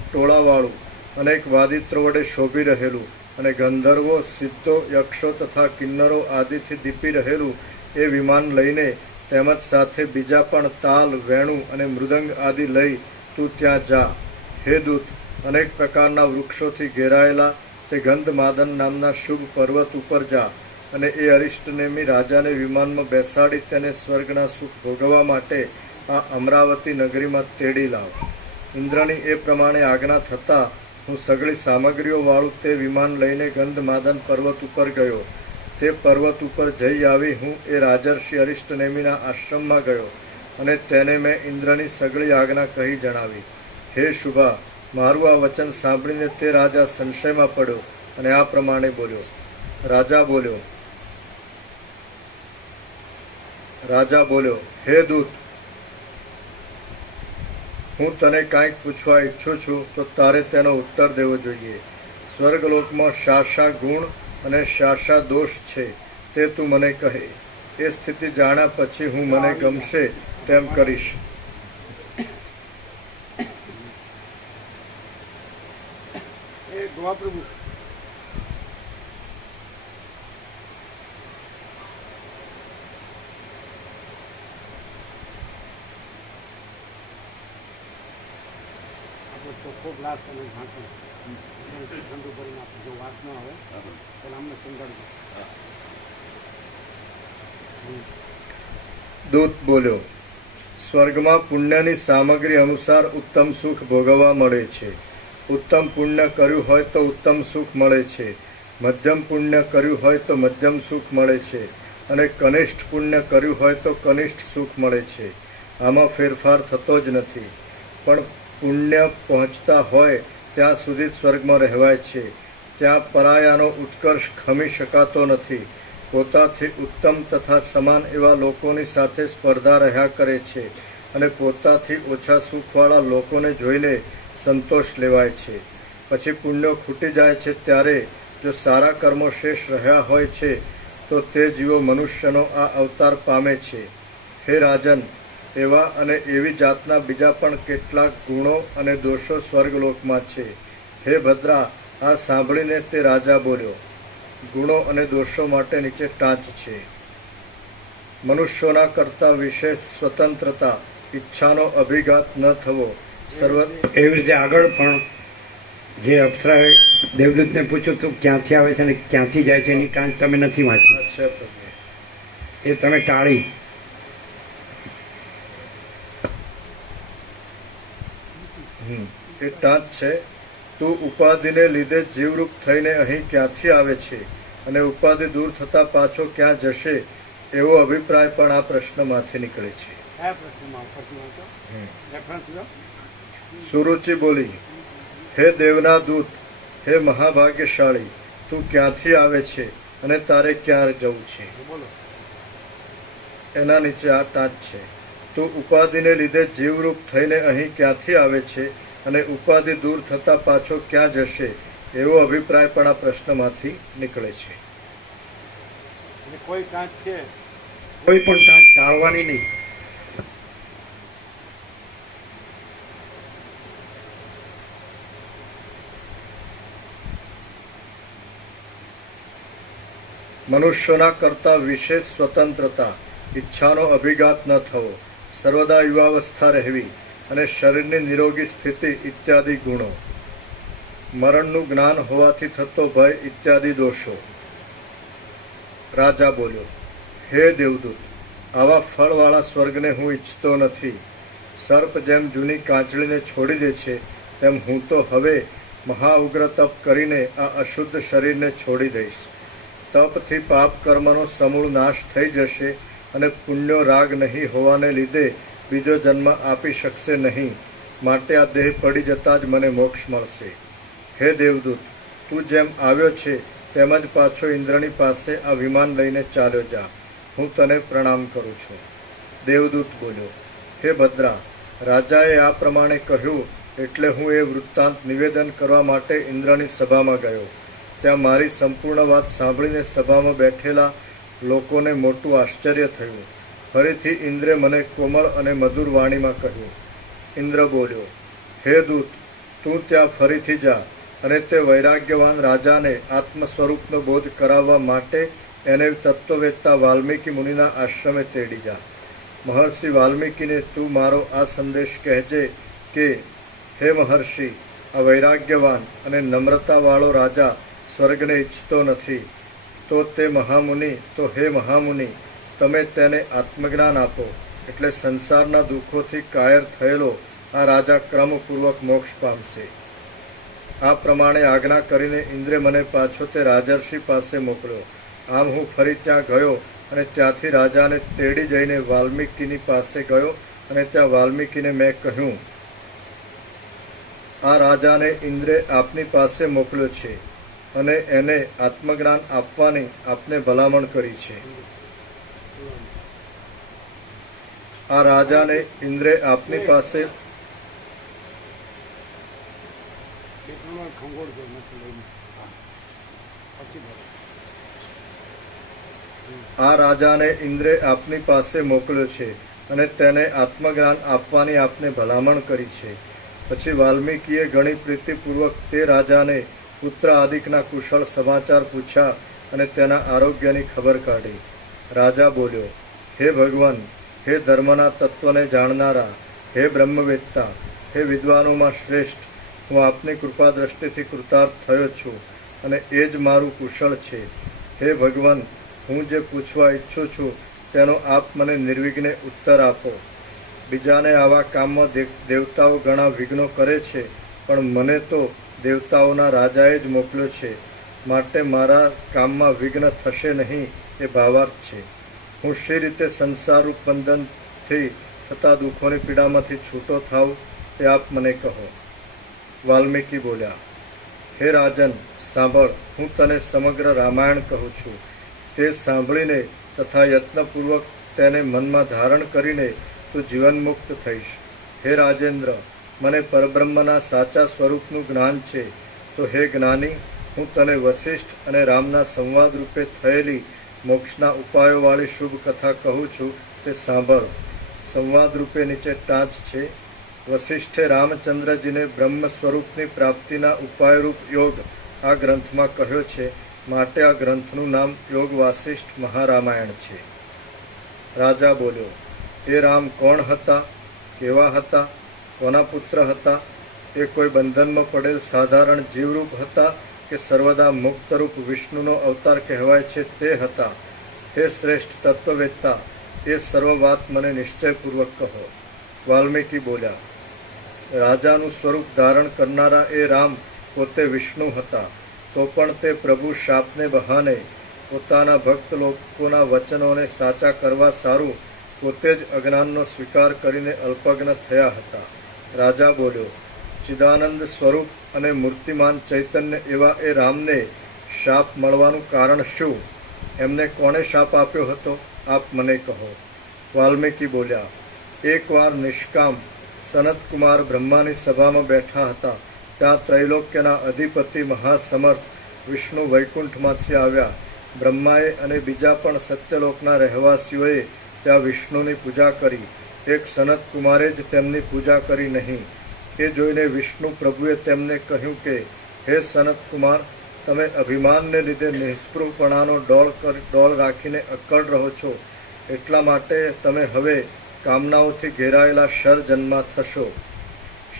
ટોળાવાળું, અનેક વાદિત્રો વડે શોભી રહેલું, અને ગંધર્વો, સિદ્ધો, યક્ષો તથા કિન્નરો આદિથી દીપી રહેલું એ વિમાન લઈને તેમજ સાથે બીજા પણ તાલ, વેણુ અને મૃદંગ આદિ લઈ તું ત્યાં જા. હે દૂત, અનેક પ્રકારના વૃક્ષોથી ઘેરાયેલા તે ગંધમાદન નામના શુભ પર્વત ઉપર જા, અને એ અરિષ્ટનેમિ રાજાને વિમાનમાં બેસાડી તેને સ્વર્ગના સુખ ભોગવવા માટે આ અમરાવતી નગરીમાં તેડી લાવ. ઇન્દ્રની એ પ્રમાણે આજ્ઞા થતાં હું સઘળી સામગ્રીઓ વાળું તે વિમાન લઈને ગંધમાદન પર્વત ઉપર ગયો. તે પર્વત ઉપર જઈ આવી હું એ રાજર્ષિ અરિષ્ટનેમિના આશ્રમમાં ગયો, અને તેને મેં ઇન્દ્રની સઘળી આજ્ઞા કહી જણાવી. હે શુભા, મારું આ વચન સાંભળીને તે રાજા સંશયમાં પડ્યો અને આ પ્રમાણે બોલ્યો. રાજા બોલ્યો, હે દૂત, હું તને કાંઈક પૂછવા ઈચ્છું છું, તો તારે તેનો ઉત્તર દેવો જોઈએ. સ્વર્ગલોકમાં શા શા ગુણ અને શા શા દોષ છે તે તું મને કહે. એ સ્થિતિ જાણ્યા પછી હું મને ગમશે તેમ કરીશ. એ ગોવા પ્રભુ ચોખ્ખો ગ્લાસ અને ઢાંકણ ઠંડુ કરીને આપણે જો વાસ ન આવે તો અમને સમજાડજો. દૂત બોલ્યો, સ્વર્ગમાં પુણ્યની સામગ્રી અનુસાર ઉત્તમ સુખ ભોગવવા મળે છે. ઉત્તમ પુણ્ય કર્યું હોય તો ઉત્તમ સુખ મળે છે, મધ્યમ પુણ્ય કર્યું હોય તો મધ્યમ સુખ મળે છે, અને કનિષ્ઠ પુણ્ય કર્યું હોય તો કનિષ્ઠ સુખ મળે છે. આમાં ફેરફાર થતો જ નથી. પણ પુણ્ય પહોંચતા હોય ત્યાં સુધી સ્વર્ગમાં રહેવાય છે. ત્યાં પરાયાનો ઉત્કર્ષ ખમી શકાતો નથી. પોતાથી ઉત્તમ તથા સમાન એવા લોકોની સાથે સ્પર્ધા રહ્યા કરે છે અને પોતાથી ઓછા સુખવાળા લોકોને જોઈને સંતોષ લેવાય છે. પછી પુણ્યો ખૂટી જાય છે ત્યારે જો સારા કર્મો શેષ રહ્યા હોય છે તો તે જીવો મનુષ્યનો આ અવતાર પામે છે. હે રાજન, એવા અને એવી જાતના બીજા પણ કેટલાક ગુણો અને દોષો સ્વર્ગલોકમાં છે. હે ભદ્રા, આ સાંભળીને તે રાજા બોલ્યો, ગુણો અને દોષો માટે નીચે ટાંચ છે. મનુષ્યોના કરતા વિશેષ સ્વતંત્રતા, ઈચ્છાનો અભિઘાત ન થવો, સર્વ એવી રીતે આગળ પણ જે અપ્સરાએ દેવદૂતને પૂછ્યું તું ક્યાંથી આવે છે અને ક્યાંથી જાય છે એની ટાંચ તમે નથી વાંચી, છે પ્રભુ. એ તમે ટાળી. એ ટાંચ છે, તું ઉપાધિને લીધે જીવરૂપ થઈને અહીં ક્યાંથી આવે છે અને ઉપાધિ દૂર થતા પાછો ક્યાં જશે એવો અભિપ્રાય પણ આ પ્રશ્નમાંથી નીકળે છે. સુરુચિ બોલી, હે દેવના દૂત, હે મહાભાગ્યશાળી, તું ક્યાંથી આવે છે અને તારે ક્યાં જવું છે? એના નીચે આ ટાંચ છે, તું ઉપાધિને લીધે જીવરૂપ થઈને અહીં ક્યાંથી આવે છે અને ઉપાધિ દૂર થતા પાછો ક્યાં જશે એવો અભિપ્રાય પણ આ પ્રશ્નમાંથી નીકળે છે. કોઈ ટાંચ છે, કોઈ પણ ટાંચ ટાળવાની નહીં. મનુષ્યોના કરતા વિશેષ સ્વતંત્રતા, ઈચ્છાનો અભિઘાત ન થવો, સર્વદા યુવાવસ્થા રહેવી અને શરીરની નિરોગી સ્થિતિ ઇત્યાદિ ગુણો, મરણનું જ્ઞાન હોવાથી થતો ભય ઇત્યાદિ દોષો. રાજા બોલ્યો, હે દેવદૂત, આવા ફળવાળા સ્વર્ગને હું ઈચ્છતો નથી. સર્પ જેમ જૂની કાંચળીને છોડી દે છે તેમ હું તો હવે મહાઉગ્ર તપ કરીને આ અશુદ્ધ શરીરને છોડી દઈશ. તપથી પાપ કર્મનો સમૂળ નાશ થઈ જશે અને પુણ્યો રાગ નહીં હોવાને લીધે બીજો જન્મ આપી શકશે નહીં. માટે આ દેહ પડી જતાં જ મને મોક્ષ મળશે. હે દેવદૂત, તું જેમ આવ્યો છે તેમ જ પાછો ઇન્દ્રની પાસે આ વિમાન લઈને ચાલ્યો જા. હું તને પ્રણામ કરું છું. દેવદૂત બોલ્યો, હે ભદ્રા, રાજાએ આ પ્રમાણે કહ્યું એટલે હું એ વૃત્તાંત નિવેદન કરવા માટે ઇન્દ્રની સભામાં ગયો. ત્યાં મારી સંપૂર્ણ વાત સાંભળીને સભામાં બેઠેલા લોકોને મોટું આશ્ચર્ય થયું. ફરીથી ઇન્દ્રે મને કોમળ અને મધુર વાણીમાં કહ્યું. ઇન્દ્ર બોલ્યો, હે દૂત, તું ત્યાં ફરીથી જા અને તે વૈરાગ્યવાન રાજાને આત્મ સ્વરૂપનો બોધ કરાવવા માટે એને તત્વવેત્તા વાલ્મીકી મુનિના આશ્રમે તેડી જા. મહર્ષિ વાલ્મીકીને તું મારો આ સંદેશ કહેજે કે, હે મહર્ષિ, આ વૈરાગ્યવાન અને નમ્રતાવાળો રાજા સ્વર્ગને ઈચ્છતો નથી. તો હે મહામુનિ, તમે તેને આત્મજ્ઞાન આપો, એટલે સંસારના દુઃખોથી કાયર થયેલો આ રાજા ક્રમપૂર્વક મોક્ષ પામશે. આ પ્રમાણે આજ્ઞા કરીને ઇન્દ્રે મને પાછો તે રાજર્ષિ પાસે મોકલ્યો. આમ હું ફરી ત્યાં ગયો અને ત્યાંથી રાજાને તેડી જઈને વાલ્મીકીની પાસે ગયો અને ત્યાં વાલ્મીકીને મેં કહ્યું, આ રાજાને ઇન્દ્રે આપની પાસે મોકલ્યો છે અને એને આત્મજ્ઞાન આપવાની આપને ભલામણ કરી છે. આ રાજાને ઇન્દ્રે આપની પાસે આ રાજાને ઇન્દ્રે આપની પાસે મોકલ્યો છે અને તેને આત્મજ્ઞાન આપવાની આપને ભલામણ કરી છે. પછી વાલ્મીકીએ ઘણી પ્રીતિપૂર્વક તે રાજાને પુત્ર આદિકના કુશળ સમાચાર પૂછ્યા અને તેના આરોગ્યની ખબર કાઢી. રાજા બોલ્યો, હે ભગવાન, હે ધર્મના તત્વને જાણનારા, હે બ્રહ્મવેત્તા, હે વિદ્વાનોમાં શ્રેષ્ઠ, હું આપની કૃપા દ્રષ્ટિથી કૃતાર્થ થયો છું અને એ જ મારું કુશળ છે. હે ભગવાન, હું જે પૂછવા ઈચ્છું છું તેનો આપ મને નિર્વિઘ્ને ઉત્તર આપો. બીજાને આવા કામમાં દેવતાઓ ઘણા વિઘ્નો કરે છે, પણ મને તો દેવતાઓના રાજાએ જ મોકલ્યો છે, માટે મારા કામમાં વિઘ્ન થશે નહીં એ ભાવાર્થ છે. હું શી રીતે સંસારરૂપ બંધનથી થતા દુઃખોની પીડામાંથી છૂટો થાઉં તે આપ મને કહો. વાલ્મીકી બોલ્યા, હે રાજન, સાંભળ, હું તને સમગ્ર રામાયણ કહું છું. તે સાંભળીને તથા યત્નપૂર્વક તેને મનમાં ધારણ કરીને તું જીવનમુક્ત થઈશ. હે રાજેન્દ્ર, મને પરબ્રહ્મના સાચા સ્વરૂપનું જ્ઞાન છે, તો હે જ્ઞાની, હું તને વશિષ્ઠ અને રામના સંવાદ રૂપે થયેલી મોક્ષના ઉપાયોવાળી શુભ કથા કહું છું, તે સાંભળ. સંવાદ રૂપે નીચે ટાંચ છે. વશિષ્ઠે રામચંદ્રજીને બ્રહ્મ સ્વરૂપની પ્રાપ્તિના ઉપાયરૂપ યોગ આ ગ્રંથમાં કહ્યો છે, માટે આ ગ્રંથનું નામ યોગ વાસિષ્ઠ મહારામાયણ છે. રાજા બોલ્યો, એ રામ કોણ હતા, કેવા હતા, કોના પુત્ર હતા? એ કોઈ બંધનમાં પડેલ સાધારણ જીવરૂપ હતા કે સર્વદા મુક્તરૂપ વિષ્ણુનો અવતાર કહેવાય છે તે હતા? હે શ્રેષ્ઠ તત્વવેત્તા, એ સર્વ વાત મને નિશ્ચયપૂર્વક કહો. વાલ્મીકી બોલ્યા, રાજાનું સ્વરૂપ ધારણ કરનારા એ રામ પોતે વિષ્ણુ હતા, તો પણ તે પ્રભુ શાપને બહાને પોતાના ભક્ત લોકોના વચનોને સાચા કરવા સારું પોતે જ અજ્ઞાનનો સ્વીકાર કરીને અલ્પજ્ઞ થયા હતા. રાજા બોલ્યો, ચિદાનંદ સ્વરૂપ અને મૂર્તિમાન ચૈતન્ય એવા એ રામને શાપ મળવાનું કારણ શું? એમને કોણે શાપ આપ્યો હતો, આપ મને કહો. વાલ્મીકી બોલ્યા, એકવાર નિષ્કામ સનતકુમાર બ્રહ્માની સભામાં બેઠા હતા. ત્યાં ત્રૈલોક્યના અધિપતિ મહાસમર્થ વિષ્ણુ વૈકુંઠમાંથી આવ્યા. બ્રહ્માએ અને બીજા પણ સત્યલોકના રહેવાસીઓએ ત્યાં વિષ્ણુની પૂજા કરી. એક સનતકુમારે જ તેમની પૂજા કરી નહીં. એ જોઈને વિષ્ણુ પ્રભુએ તેમને કહ્યું કે, હે સનતકુમાર, તમે અભિમાનને લીધે નિષ્પૃહપણાનો ડોળ રાખીને અક્કડ રહો છો, એટલા માટે તમે હવે કામનાઓથી ઘેરાયેલા શરજન્મા થશો.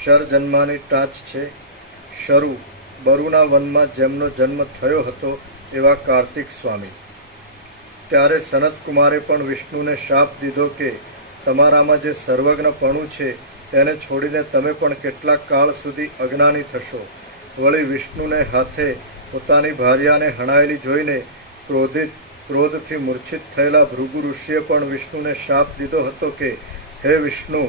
શરજન્માની ટાંચ છે. શરુ, બરુના વનમાં જેમનો જન્મ થયો હતો એવા કાર્તિક સ્વામી. ત્યારે સનતકુમારે પણ વિષ્ણુને શાપ દીધો કે તમારામાં જે સર્વજ્ઞપણું છે તેને છોડીને તમે પણ કેટલાક કાળ સુધી અજ્ઞાની થશો. વળી વિષ્ણુને હાથે પોતાની ભાર્યાને હણાયેલી જોઈને ક્રોધથી મૂર્છિત થયેલા ભૃગુ ઋષિએ પણ વિષ્ણુને શાપ દીધો હતો કે, હે વિષ્ણુ,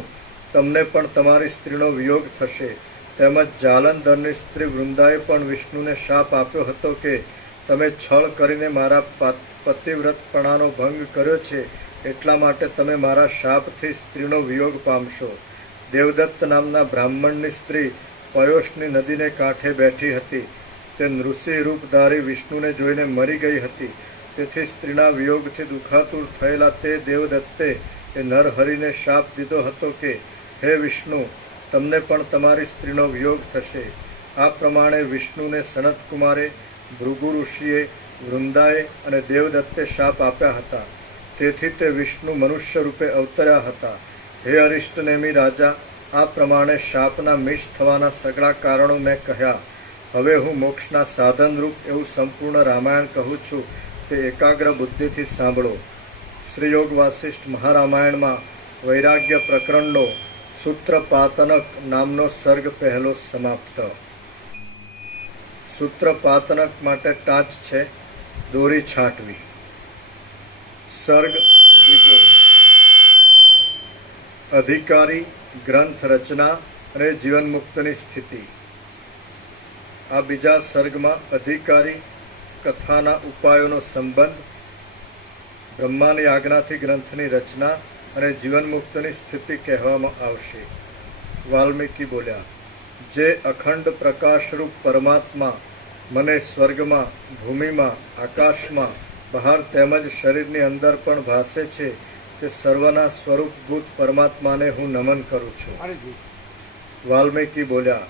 તમને પણ તમારી સ્ત્રીનો વિયોગ થશે. તેમજ જાલંધરની સ્ત્રી વૃંદાએ પણ વિષ્ણુને શાપ આપ્યો હતો કે તમે છળ કરીને મારા પતિવ્રતપણાનો ભંગ કર્યો છે, એટલા માટે તમે મારા શાપથી સ્ત્રીનો વિયોગ પામશો. દેવદત્ત નામના બ્રાહ્મણની સ્ત્રી પયોષ્ની નદીને કાંઠે બેઠી હતી. તે નૃસિંહ રૂપધારી વિષ્ણુને જોઈને મરી ગઈ હતી. તેથી સ્ત્રીના વિયોગથી દુઃખાતુર થયેલા તે દેવદત્તે એ નરહરિને શાપ દીધો હતો કે, હે વિષ્ણુ, તમને પણ તમારી સ્ત્રીનો વિયોગ થશે. આ પ્રમાણે વિષ્ણુને સનતકુમારે, ભૃગુ ઋષિએ, વૃંદાએ અને દેવદત્તે શાપ આપ્યા હતા. તેથી તે વિષ્ણુ મનુષ્ય રૂપે અવતર્યા હતા. હે અરિષ્ટનેમી રાજા, આ પ્રમાણે શાપના મિશ થવાના સઘળા કારણો મેં કહ્યા. હવે હું મોક્ષના સાધનરૂપ એવું સંપૂર્ણ રામાયણ કહું છું, તે એકાગ્ર બુદ્ધિથી સાંભળો. શ્રીયોગ વાસિષ્ઠ મહારામાયણમાં વૈરાગ્ય પ્રકરણનો સૂત્રપાતનક નામનો સર્ગ પહેલો સમાપ્ત. સૂત્રપાતનક માટે ટાંચ છે. દોરી છાંટવી. સર્ગ બીજો. અધિકારી, ગ્રંથ રચના અને જીવનમુક્તની સ્થિતિ. આ બીજા સર્ગમાં અધિકારી, કથાના ઉપાયોનો સંબંધ, બ્રહ્માની આજ્ઞાથી ગ્રંથની રચના અને જીવનમુક્તની સ્થિતિ કહેવામાં આવશે. વાલ્મીકી બોલ્યા, જે અખંડ પ્રકાશરૂપ પરમાત્મા મને સ્વર્ગમાં, ભૂમિમાં, આકાશમાં, બહાર તેમજ શરીરની અંદર પણ ભાસે છે તે સર્વના સ્વરૂપભૂત પરમાત્માને હું નમન કરું છું. વાલ્મીકી બોલ્યા,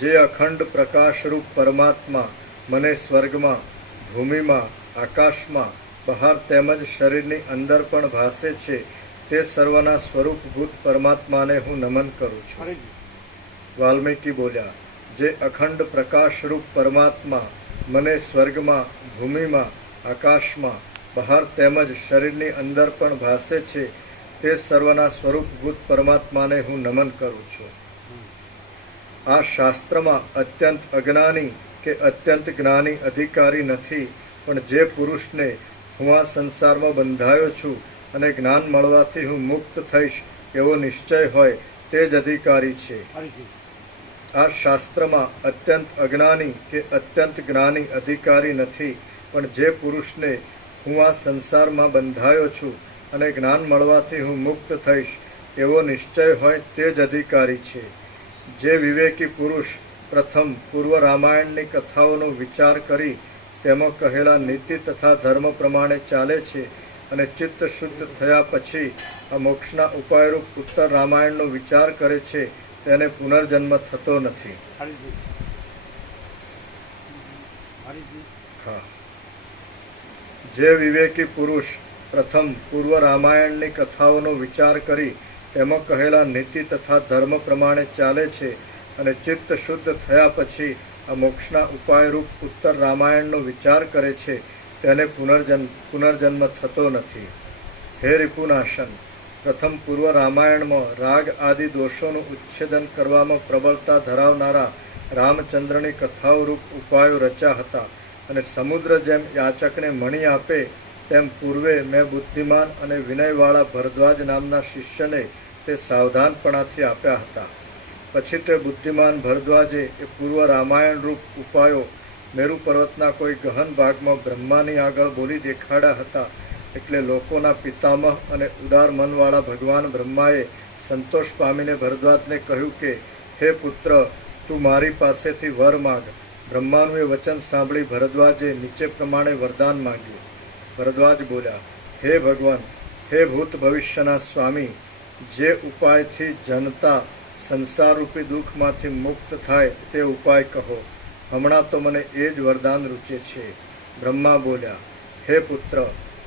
જે અખંડ પ્રકાશરૂપ પરમાત્મા મને સ્વર્ગમાં, ભૂમિમાં, આકાશમાં, બહાર તેમજ શરીરની અંદર પણ ભાસે છે તે સર્વના સ્વરૂપભૂત પરમાત્માને હું નમન કરું છું. વાલ્મીકી બોલ્યા, જે અખંડ પ્રકાશરૂપ પરમાત્મા મને સ્વર્ગમાં, ભૂમિમાં, આકાશમાં, બહાર તેમજ શરીરની અંદર પણ ભાસે છે તે સર્વના સ્વરૂપભૂત પરમાત્માને હું નમન કરું છું. આ શાસ્ત્રમાં અત્યંત અજ્ઞાની કે અત્યંત જ્ઞાની અધિકારી નથી, પણ જે પુરુષને હું આ સંસારમાં બંધાયો છું અને જ્ઞાન મળવાથી હું મુક્ત થઈશ એવો નિશ્ચય હોય તે જ અધિકારી છે. આ શાસ્ત્રમાં અત્યંત અજ્ઞાની કે અત્યંત જ્ઞાની અધિકારી નથી, પણ જે પુરુષને હું આ સંસારમાં બંધાયો છું અને જ્ઞાન મળવાથી હું મુક્ત થઈશ એવો નિશ્ચય હોય તે જ અધિકારી છે. જે વિવેકી પુરુષ પ્રથમ પૂર્વ રામાયણની કથાઓનો વિચાર કરી તેમાં કહેલા નીતિ તથા ધર્મ પ્રમાણે ચાલે છે અને ચિત્ત શુદ્ધ થયા પછી આ મોક્ષના ઉપાયરૂપ ઉત્તર રામાયણનો વિચાર કરે છે તેને પુનર્જન્મ થતો નથી. જે વિવેકી પુરુષ પ્રથમ પૂર્વ રામાયણની કથાઓનો વિચાર કરી તેમાં કહેલા નીતિ તથા ધર્મ પ્રમાણે ચાલે છે અને ચિત્ત શુદ્ધ થયા પછી આ મોક્ષના ઉપાયરૂપ ઉત્તર રામાયણનો વિચાર કરે છે તેને પુનર્જન્મ થતો નથી. હે રિપુનાશન, પ્રથમ પૂર્વ રામાયણમાં રાગ આદિ દોષોનું ઉચ્છેદન કરવામાં પ્રબળતા ધરાવનારા રામચંદ્રની કથાઓરૂપ ઉપાયો રચ્યા હતા અને સમુદ્ર જેમ યાચકને મણી આપે તેમ પૂર્વે મેં બુદ્ધિમાન અને વિનયવાળા ભરદ્વાજ નામના શિષ્યને તે સાવધાનપણાથી આપ્યા હતા. પછી તે બુદ્ધિમાન ભરદ્વાજે એ પૂર્વ રામાયણ રૂપ ઉપાયો મેરુ પર્વતના કોઈ ગહન ભાગમાં બ્રહ્માની આગળ બોલી દેખાડ્યા હતા. એટલે લોકોના પિતામહ અને ઉદાર મનવાળા ભગવાન બ્રહ્માએ સંતોષ પામીને ભરદ્વાજને કહ્યું કે હે પુત્ર, તું મારી પાસેથી વર માંગ. બ્રહ્માનું એ વચન સાંભળી ભરદ્વાજે નીચે પ્રમાણે વરદાન માંગ્યું. ભરદ્વાજ બોલ્યા, હે ભગવાન, હે ભૂત ભવિષ્યના સ્વામી, જે ઉપાયથી જનતા સંસારરૂપી દુઃખમાંથી મુક્ત થાય તે ઉપાય કહો. હમણાં તો મને એ જ વરદાન રૂચે છે. બ્રહ્મા બોલ્યા, હે પુત્ર,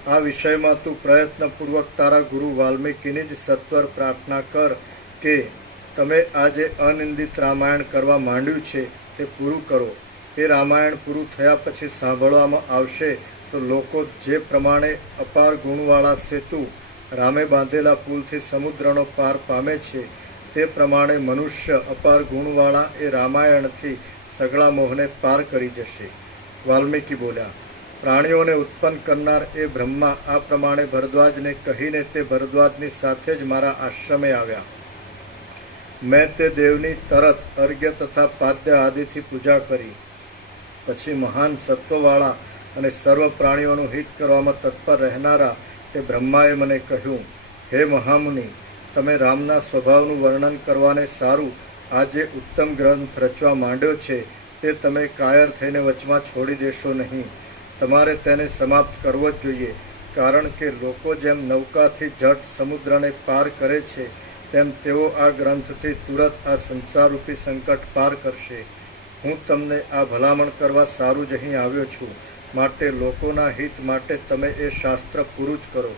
આ વિષયમાં તું પ્રયત્નપૂર્વક તારા ગુરુ વાલ્મીકીની જ સત્વર પ્રાર્થના કર કે તમે આ જે અનિંદિત રામાયણ કરવા માંડ્યું છે તે પૂરું કરો. એ રામાયણ પૂરું થયા પછી સાંભળવામાં આવશે તો લોકો જે પ્રમાણે અપાર ગુણવાળા સેતુ રામે બાંધેલા પુલથી સમુદ્રનો પાર પામે છે તે પ્રમાણે મનુષ્ય અપાર ગુણવાળા એ રામાયણથી સગળા મોહને પાર કરી જશે. વાલ્મીકી બોલ્યા, પ્રાણીઓને ઉત્પન્ન કરનાર એ બ્રહ્મા આ પ્રમાણે ભરદ્વાજને કહીને તે ભરદ્વાજની સાથે જ મારા આશ્રમે આવ્યા. મેં તે દેવની તરત અર્ઘ્ય તથા પાદ્ય આદિથી પૂજા કરી. પછી મહાન સત્વવાળા અને સર્વ પ્રાણીઓનું હિત કરવામાં તત્પર રહેનારા તે બ્રહ્માએ મને કહ્યું, હે મહામુનિ, તમે રામના સ્વભાવનું વર્ણન કરવાને સારું આ જે ઉત્તમ ગ્રંથ રચવા માંડ્યો છે તે તમે કાયર થઈને વચમાં છોડી દેશો નહીં. તમારે તેને સમાપ્ત કરવો જ જોઈએ, કારણ કે લોકો જેમ નૌકાથી જટ સમુદ્રને પાર કરે છે તેમ તેઓ આ ગ્રંથથી તુરત આ સંસારરૂપી સંકટ પાર કરશે. હું તમને આ ભલામણ કરવા સારું જ અહીં આવ્યો છું, માટે લોકોના હિત માટે તમે એ શાસ્ત્ર પૂરું જ કરો.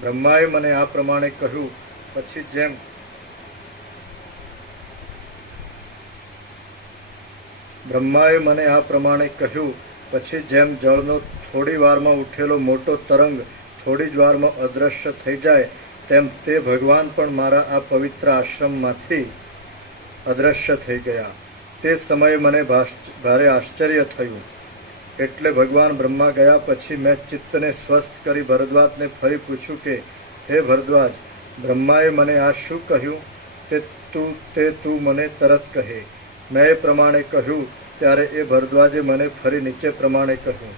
બ્રહ્માએ મને આ પ્રમાણે કહ્યું. પછી જેમ જળનો થોડી વારમાં ઉઠેલો મોટો તરંગ થોડી જ વારમાં અદૃશ્ય થઈ જાય તેમ તે ભગવાન પણ મારા આ પવિત્ર આશ્રમમાંથી અદૃશ્ય થઈ ગયા. તે સમયે મને ભારે આશ્ચર્ય થયું. એટલે ભગવાન બ્રહ્મા ગયા પછી મેં ચિત્તને સ્વસ્થ કરી ભરદ્વાજને ફરી પૂછ્યું કે હે ભરદ્વાજ, બ્રહ્માએ મને આ શું કહ્યું તે તું મને તરત કહે. મેં એ પ્રમાણે કહ્યું ત્યારે એ ભરદ્વાજે મને ફરી નીચે પ્રમાણે કહ્યું.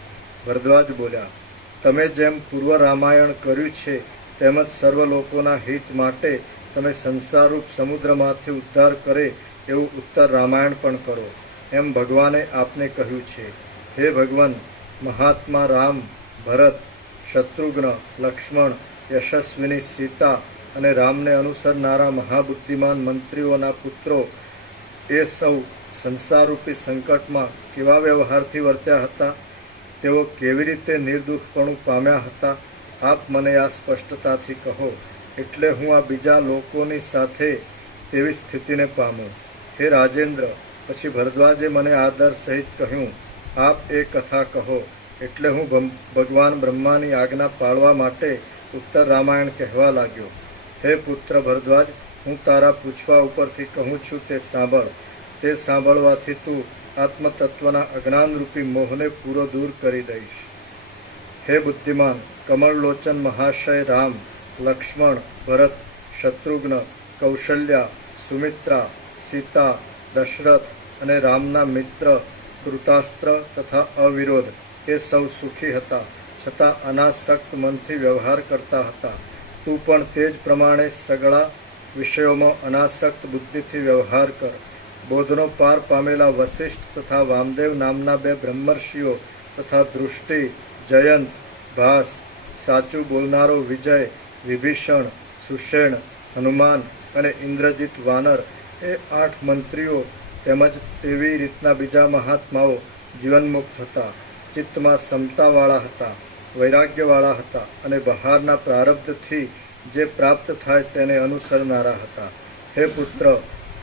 ભરદ્વાજ બોલ્યા, તમે જેમ પૂર્વ રામાયણ કર્યું છે તેમજ સર્વ લોકોના હિત માટે તમે સંસારરૂપ સમુદ્રમાંથી ઉદ્ધાર કરે એવું ઉત્તર રામાયણ પણ કરો, એમ ભગવાને આપને કહ્યું છે. હે ભગવાન, મહાત્મા રામ, ભરત શત્રુઘ્ન, લક્ષ્મણ, યશસ્વિની સીતા અને રામને અનુસરનારા મહાબુદ્ધિમાન મંત્રીઓના પુત્રો એ સૌ સંસારરૂપી સંકટમાં કેવા વ્યવહારથી વર્ત્યા હતા? તેઓ કેવી રીતે નિર્દુઃખપણું પામ્યા હતા? આપ મને આ સ્પષ્ટતાથી કહો, એટલે હું આ બીજા લોકોની સાથે તેવી સ્થિતિને પામું. હે રાજેન્દ્ર, પછી ભરદ્વાજે મને આદર સહિત કહ્યું, આપ એ કથા કહો. એટલે હું ભગવાન બ્રહ્માની આજ્ઞા પાળવા માટે ઉત્તર રામાયણ કહેવા લાગ્યો. હે પુત્ર ભરદ્વાજ, હું તારા પૂછવા ઉપરથી કહું છું તે સાંભળ. તે સાંભળવાથી તું આત્મતત્વના અજ્ઞાનરૂપી મોહને પૂરો દૂર કરી દઈશ. હે બુદ્ધિમાન, કમળલોચન મહાશય રામ, લક્ષ્મણ, ભરત, શત્રુઘ્ન, કૌશલ્યા, સુમિત્રા, સીતા, દશરથ અને રામના મિત્ર ધૃતાસ્ત્ર તથા અવિરોધ એ સૌ સુખી હતા, છતાં અનાસક્ત મનથી વ્યવહાર કરતા હતા. તું પણ તે જ પ્રમાણે સગળા વિષયોમાં અનાસક્ત બુદ્ધિથી વ્યવહાર કર. બોધનો પાર પામેલા વશિષ્ઠ તથા વામદેવ નામના બે બ્રહ્મર્ષિઓ તથા દૃષ્ટિ, જયંત, ભાસ, સાચું બોલનારો વિજય, વિભીષણ, સુષેણ, હનુમાન અને ઇન્દ્રજીત વાનર એ 8 મંત્રીઓ તેમજ તેવી રીતના બીજા મહાત્માઓ જીવનમુક્ત હતા, ચિત્તમાં સમતાવાળા હતા, વૈરાગ્યવાળા હતા અને બહારના પ્રારબ્ધથી જે પ્રાપ્ત થાય તેને અનુસરનારા હતા. હે પુત્ર,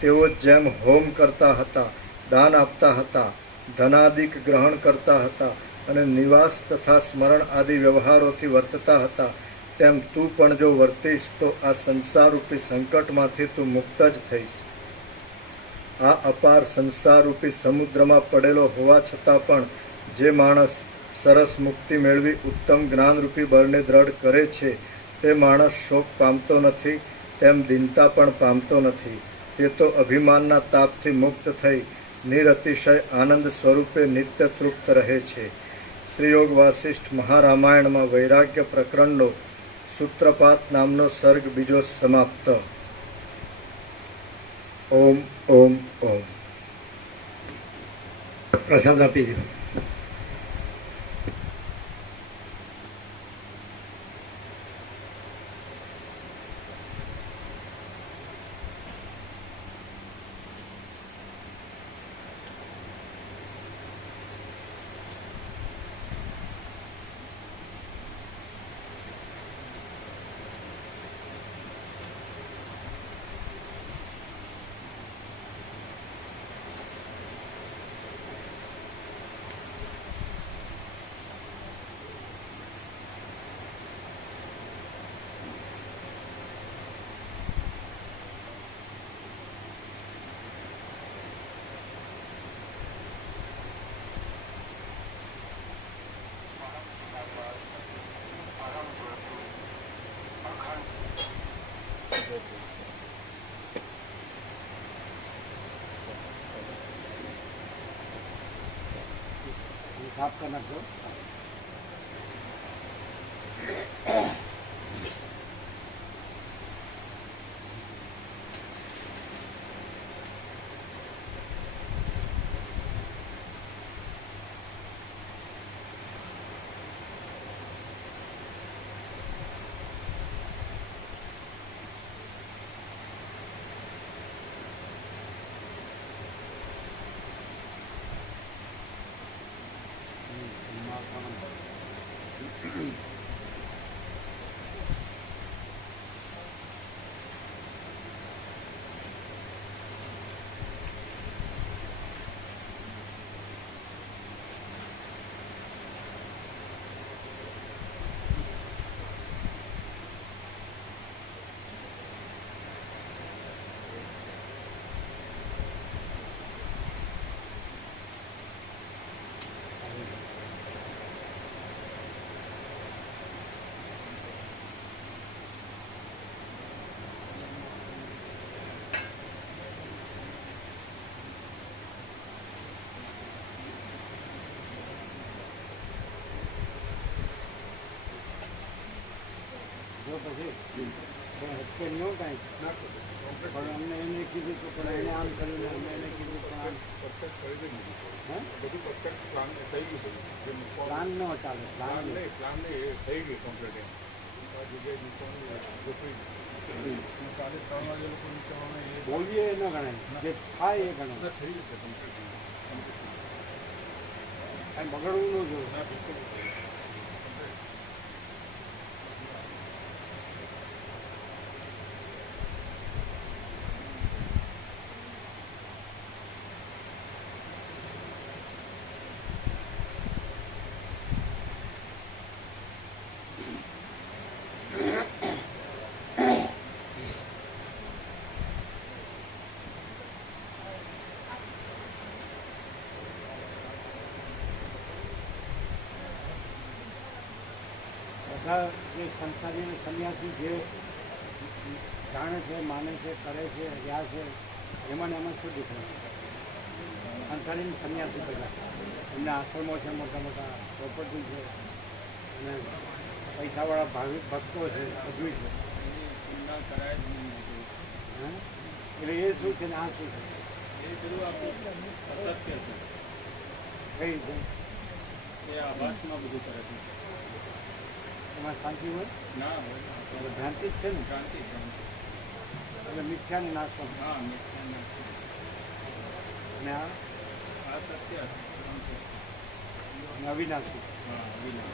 તેઓ જેમ હોમ કરતા હતા, દાન આપતા હતા, ધનાદિક ગ્રહણ કરતા હતા અને નિવાસ તથા સ્મરણ આદિ વ્યવહારોથી વર્તતા હતા, તેમ તું પણ જો વર્તીશ તો આ સંસારરૂપી સંકટમાંથી તું મુક્ત જ થઈશ. આ અપાર સંસારરૂપી સમુદ્રમાં પડેલો હોવા છતાં પણ જે માણસ સરસ મુક્તિ મેળવી ઉત્તમ જ્ઞાનરૂપી બળને દ્રઢ કરે છે, તે માણસ શોક પામતો નથી, તેમ દીનતા પણ પામતો નથી. તે તો અભિમાનના તાપથી મુક્ત થઈ નિરતિશય આનંદ સ્વરૂપે નિત્ય તૃપ્ત રહે છે. શ્રીયોગ વાસિષ્ઠ મહારામાયણમાં વૈરાગ્ય પ્રકરણનો સૂત્રપાત નામનો સર્ગ બીજો સમાપ્ત. ઓમ ઓમ ઓમ. પ્રસાદ આપી દો. साफ करना दो. પછી હટકે નહીં કાંઈ પણ અમને એને કીધું તો પણ એને આમ કર્યું ને અમે એને કીધું પણ આમ કરી દીધું. હા બધું પરફેક્ટ પ્લાન થઈ ગયું બધું જે મૂકવાનું પ્લાન ન ચાલે પ્લાન પ્લાન નહીં પ્લાન નહીં એ થઈ ગયું કમ્પ્લીટ એમ આ જગ્યાએ મૂકવાનું ગોઠવી દીધું. કાલે 3 વાગે લોકો નીકળવાના એ બોલીએ એ ન ગણાય જે થાય એ ગણાય બધા થઈ જશે કમ્પ્લીટ કાંઈ બગડવું ન જોઈએ ના બિલકુલ બધા જે સંસારી અને સંન્યાસી જે જાણે છે માને છે કરે છે રહ્યા છે એમાં ને એમાં શું ડિફરન્સ સંસારી અને સંન્યાસી બધા એમના આશ્રમો છે મોટા મોટા પ્રોપર્ટી છે અને પૈસાવાળા ભાવિક ભક્તો છે બધું છે ના કરાય જ નહીં હે એટલે એ શું છે ને આ શું છે એ પેલું આપણું અસત્ય છે કઈ રીતે એ આભાસમાં બધું કરે છે એમાં શાંતિ હોય ના એટલે હોય ભ્રાંતિ જ છે ને શાંતિ શાંતિ એટલે મિથ્યાને નાશો હા મિથ્યા નથી. અને આ આ સત્ય છે અને અવિનાશી હા વિના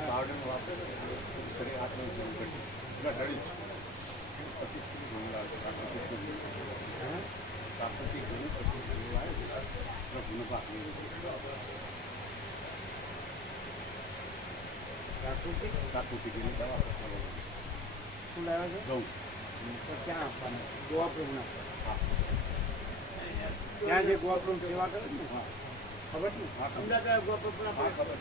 ગાર્ડન વાપરે શરીર હાથમાં જેવું ઘટી એટલે ઢળી જ 25 કિલો પ્રાકૃતિક ગુણ 25 કિલો આવે છે એટલે ગુણ પાક પ્રાકૃતિક એની દવા શું લાવે છે જવું તો ક્યાં આપવાના ગોવાપ્રભુના ત્યાં જે ગોવાપ્રભુ સેવા કરે છે ને હા ખબર ને હા, ખબર. અમદાવાદ ગોવાપ્રભુના હા ખબર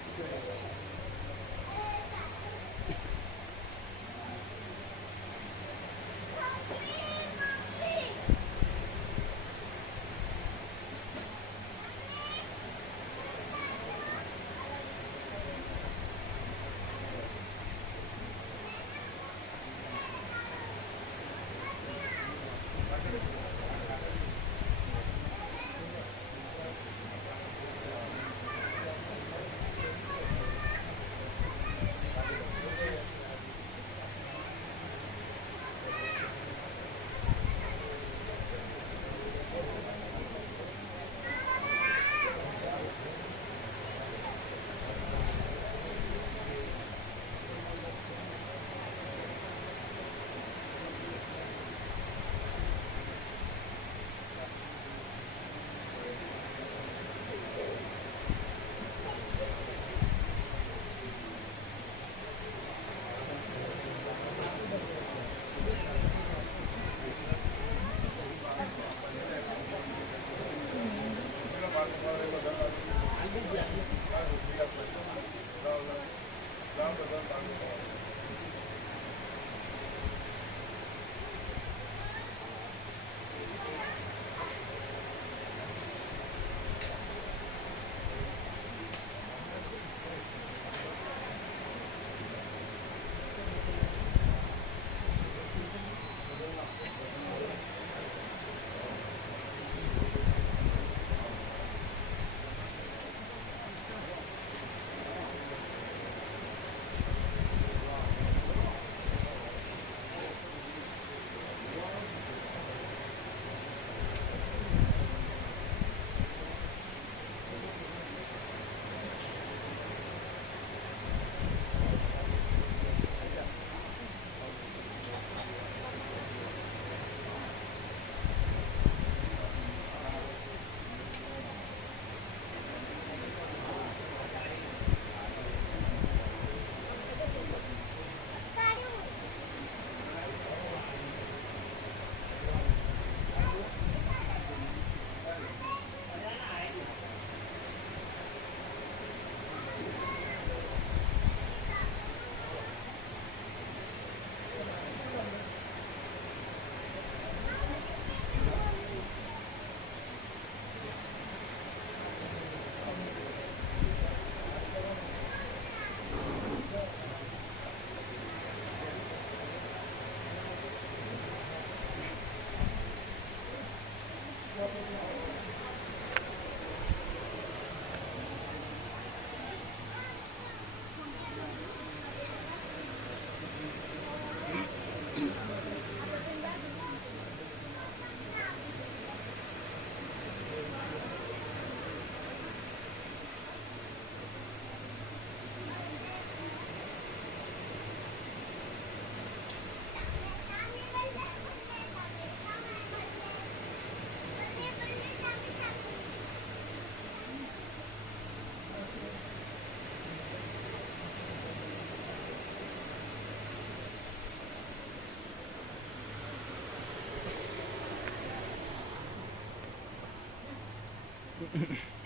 છે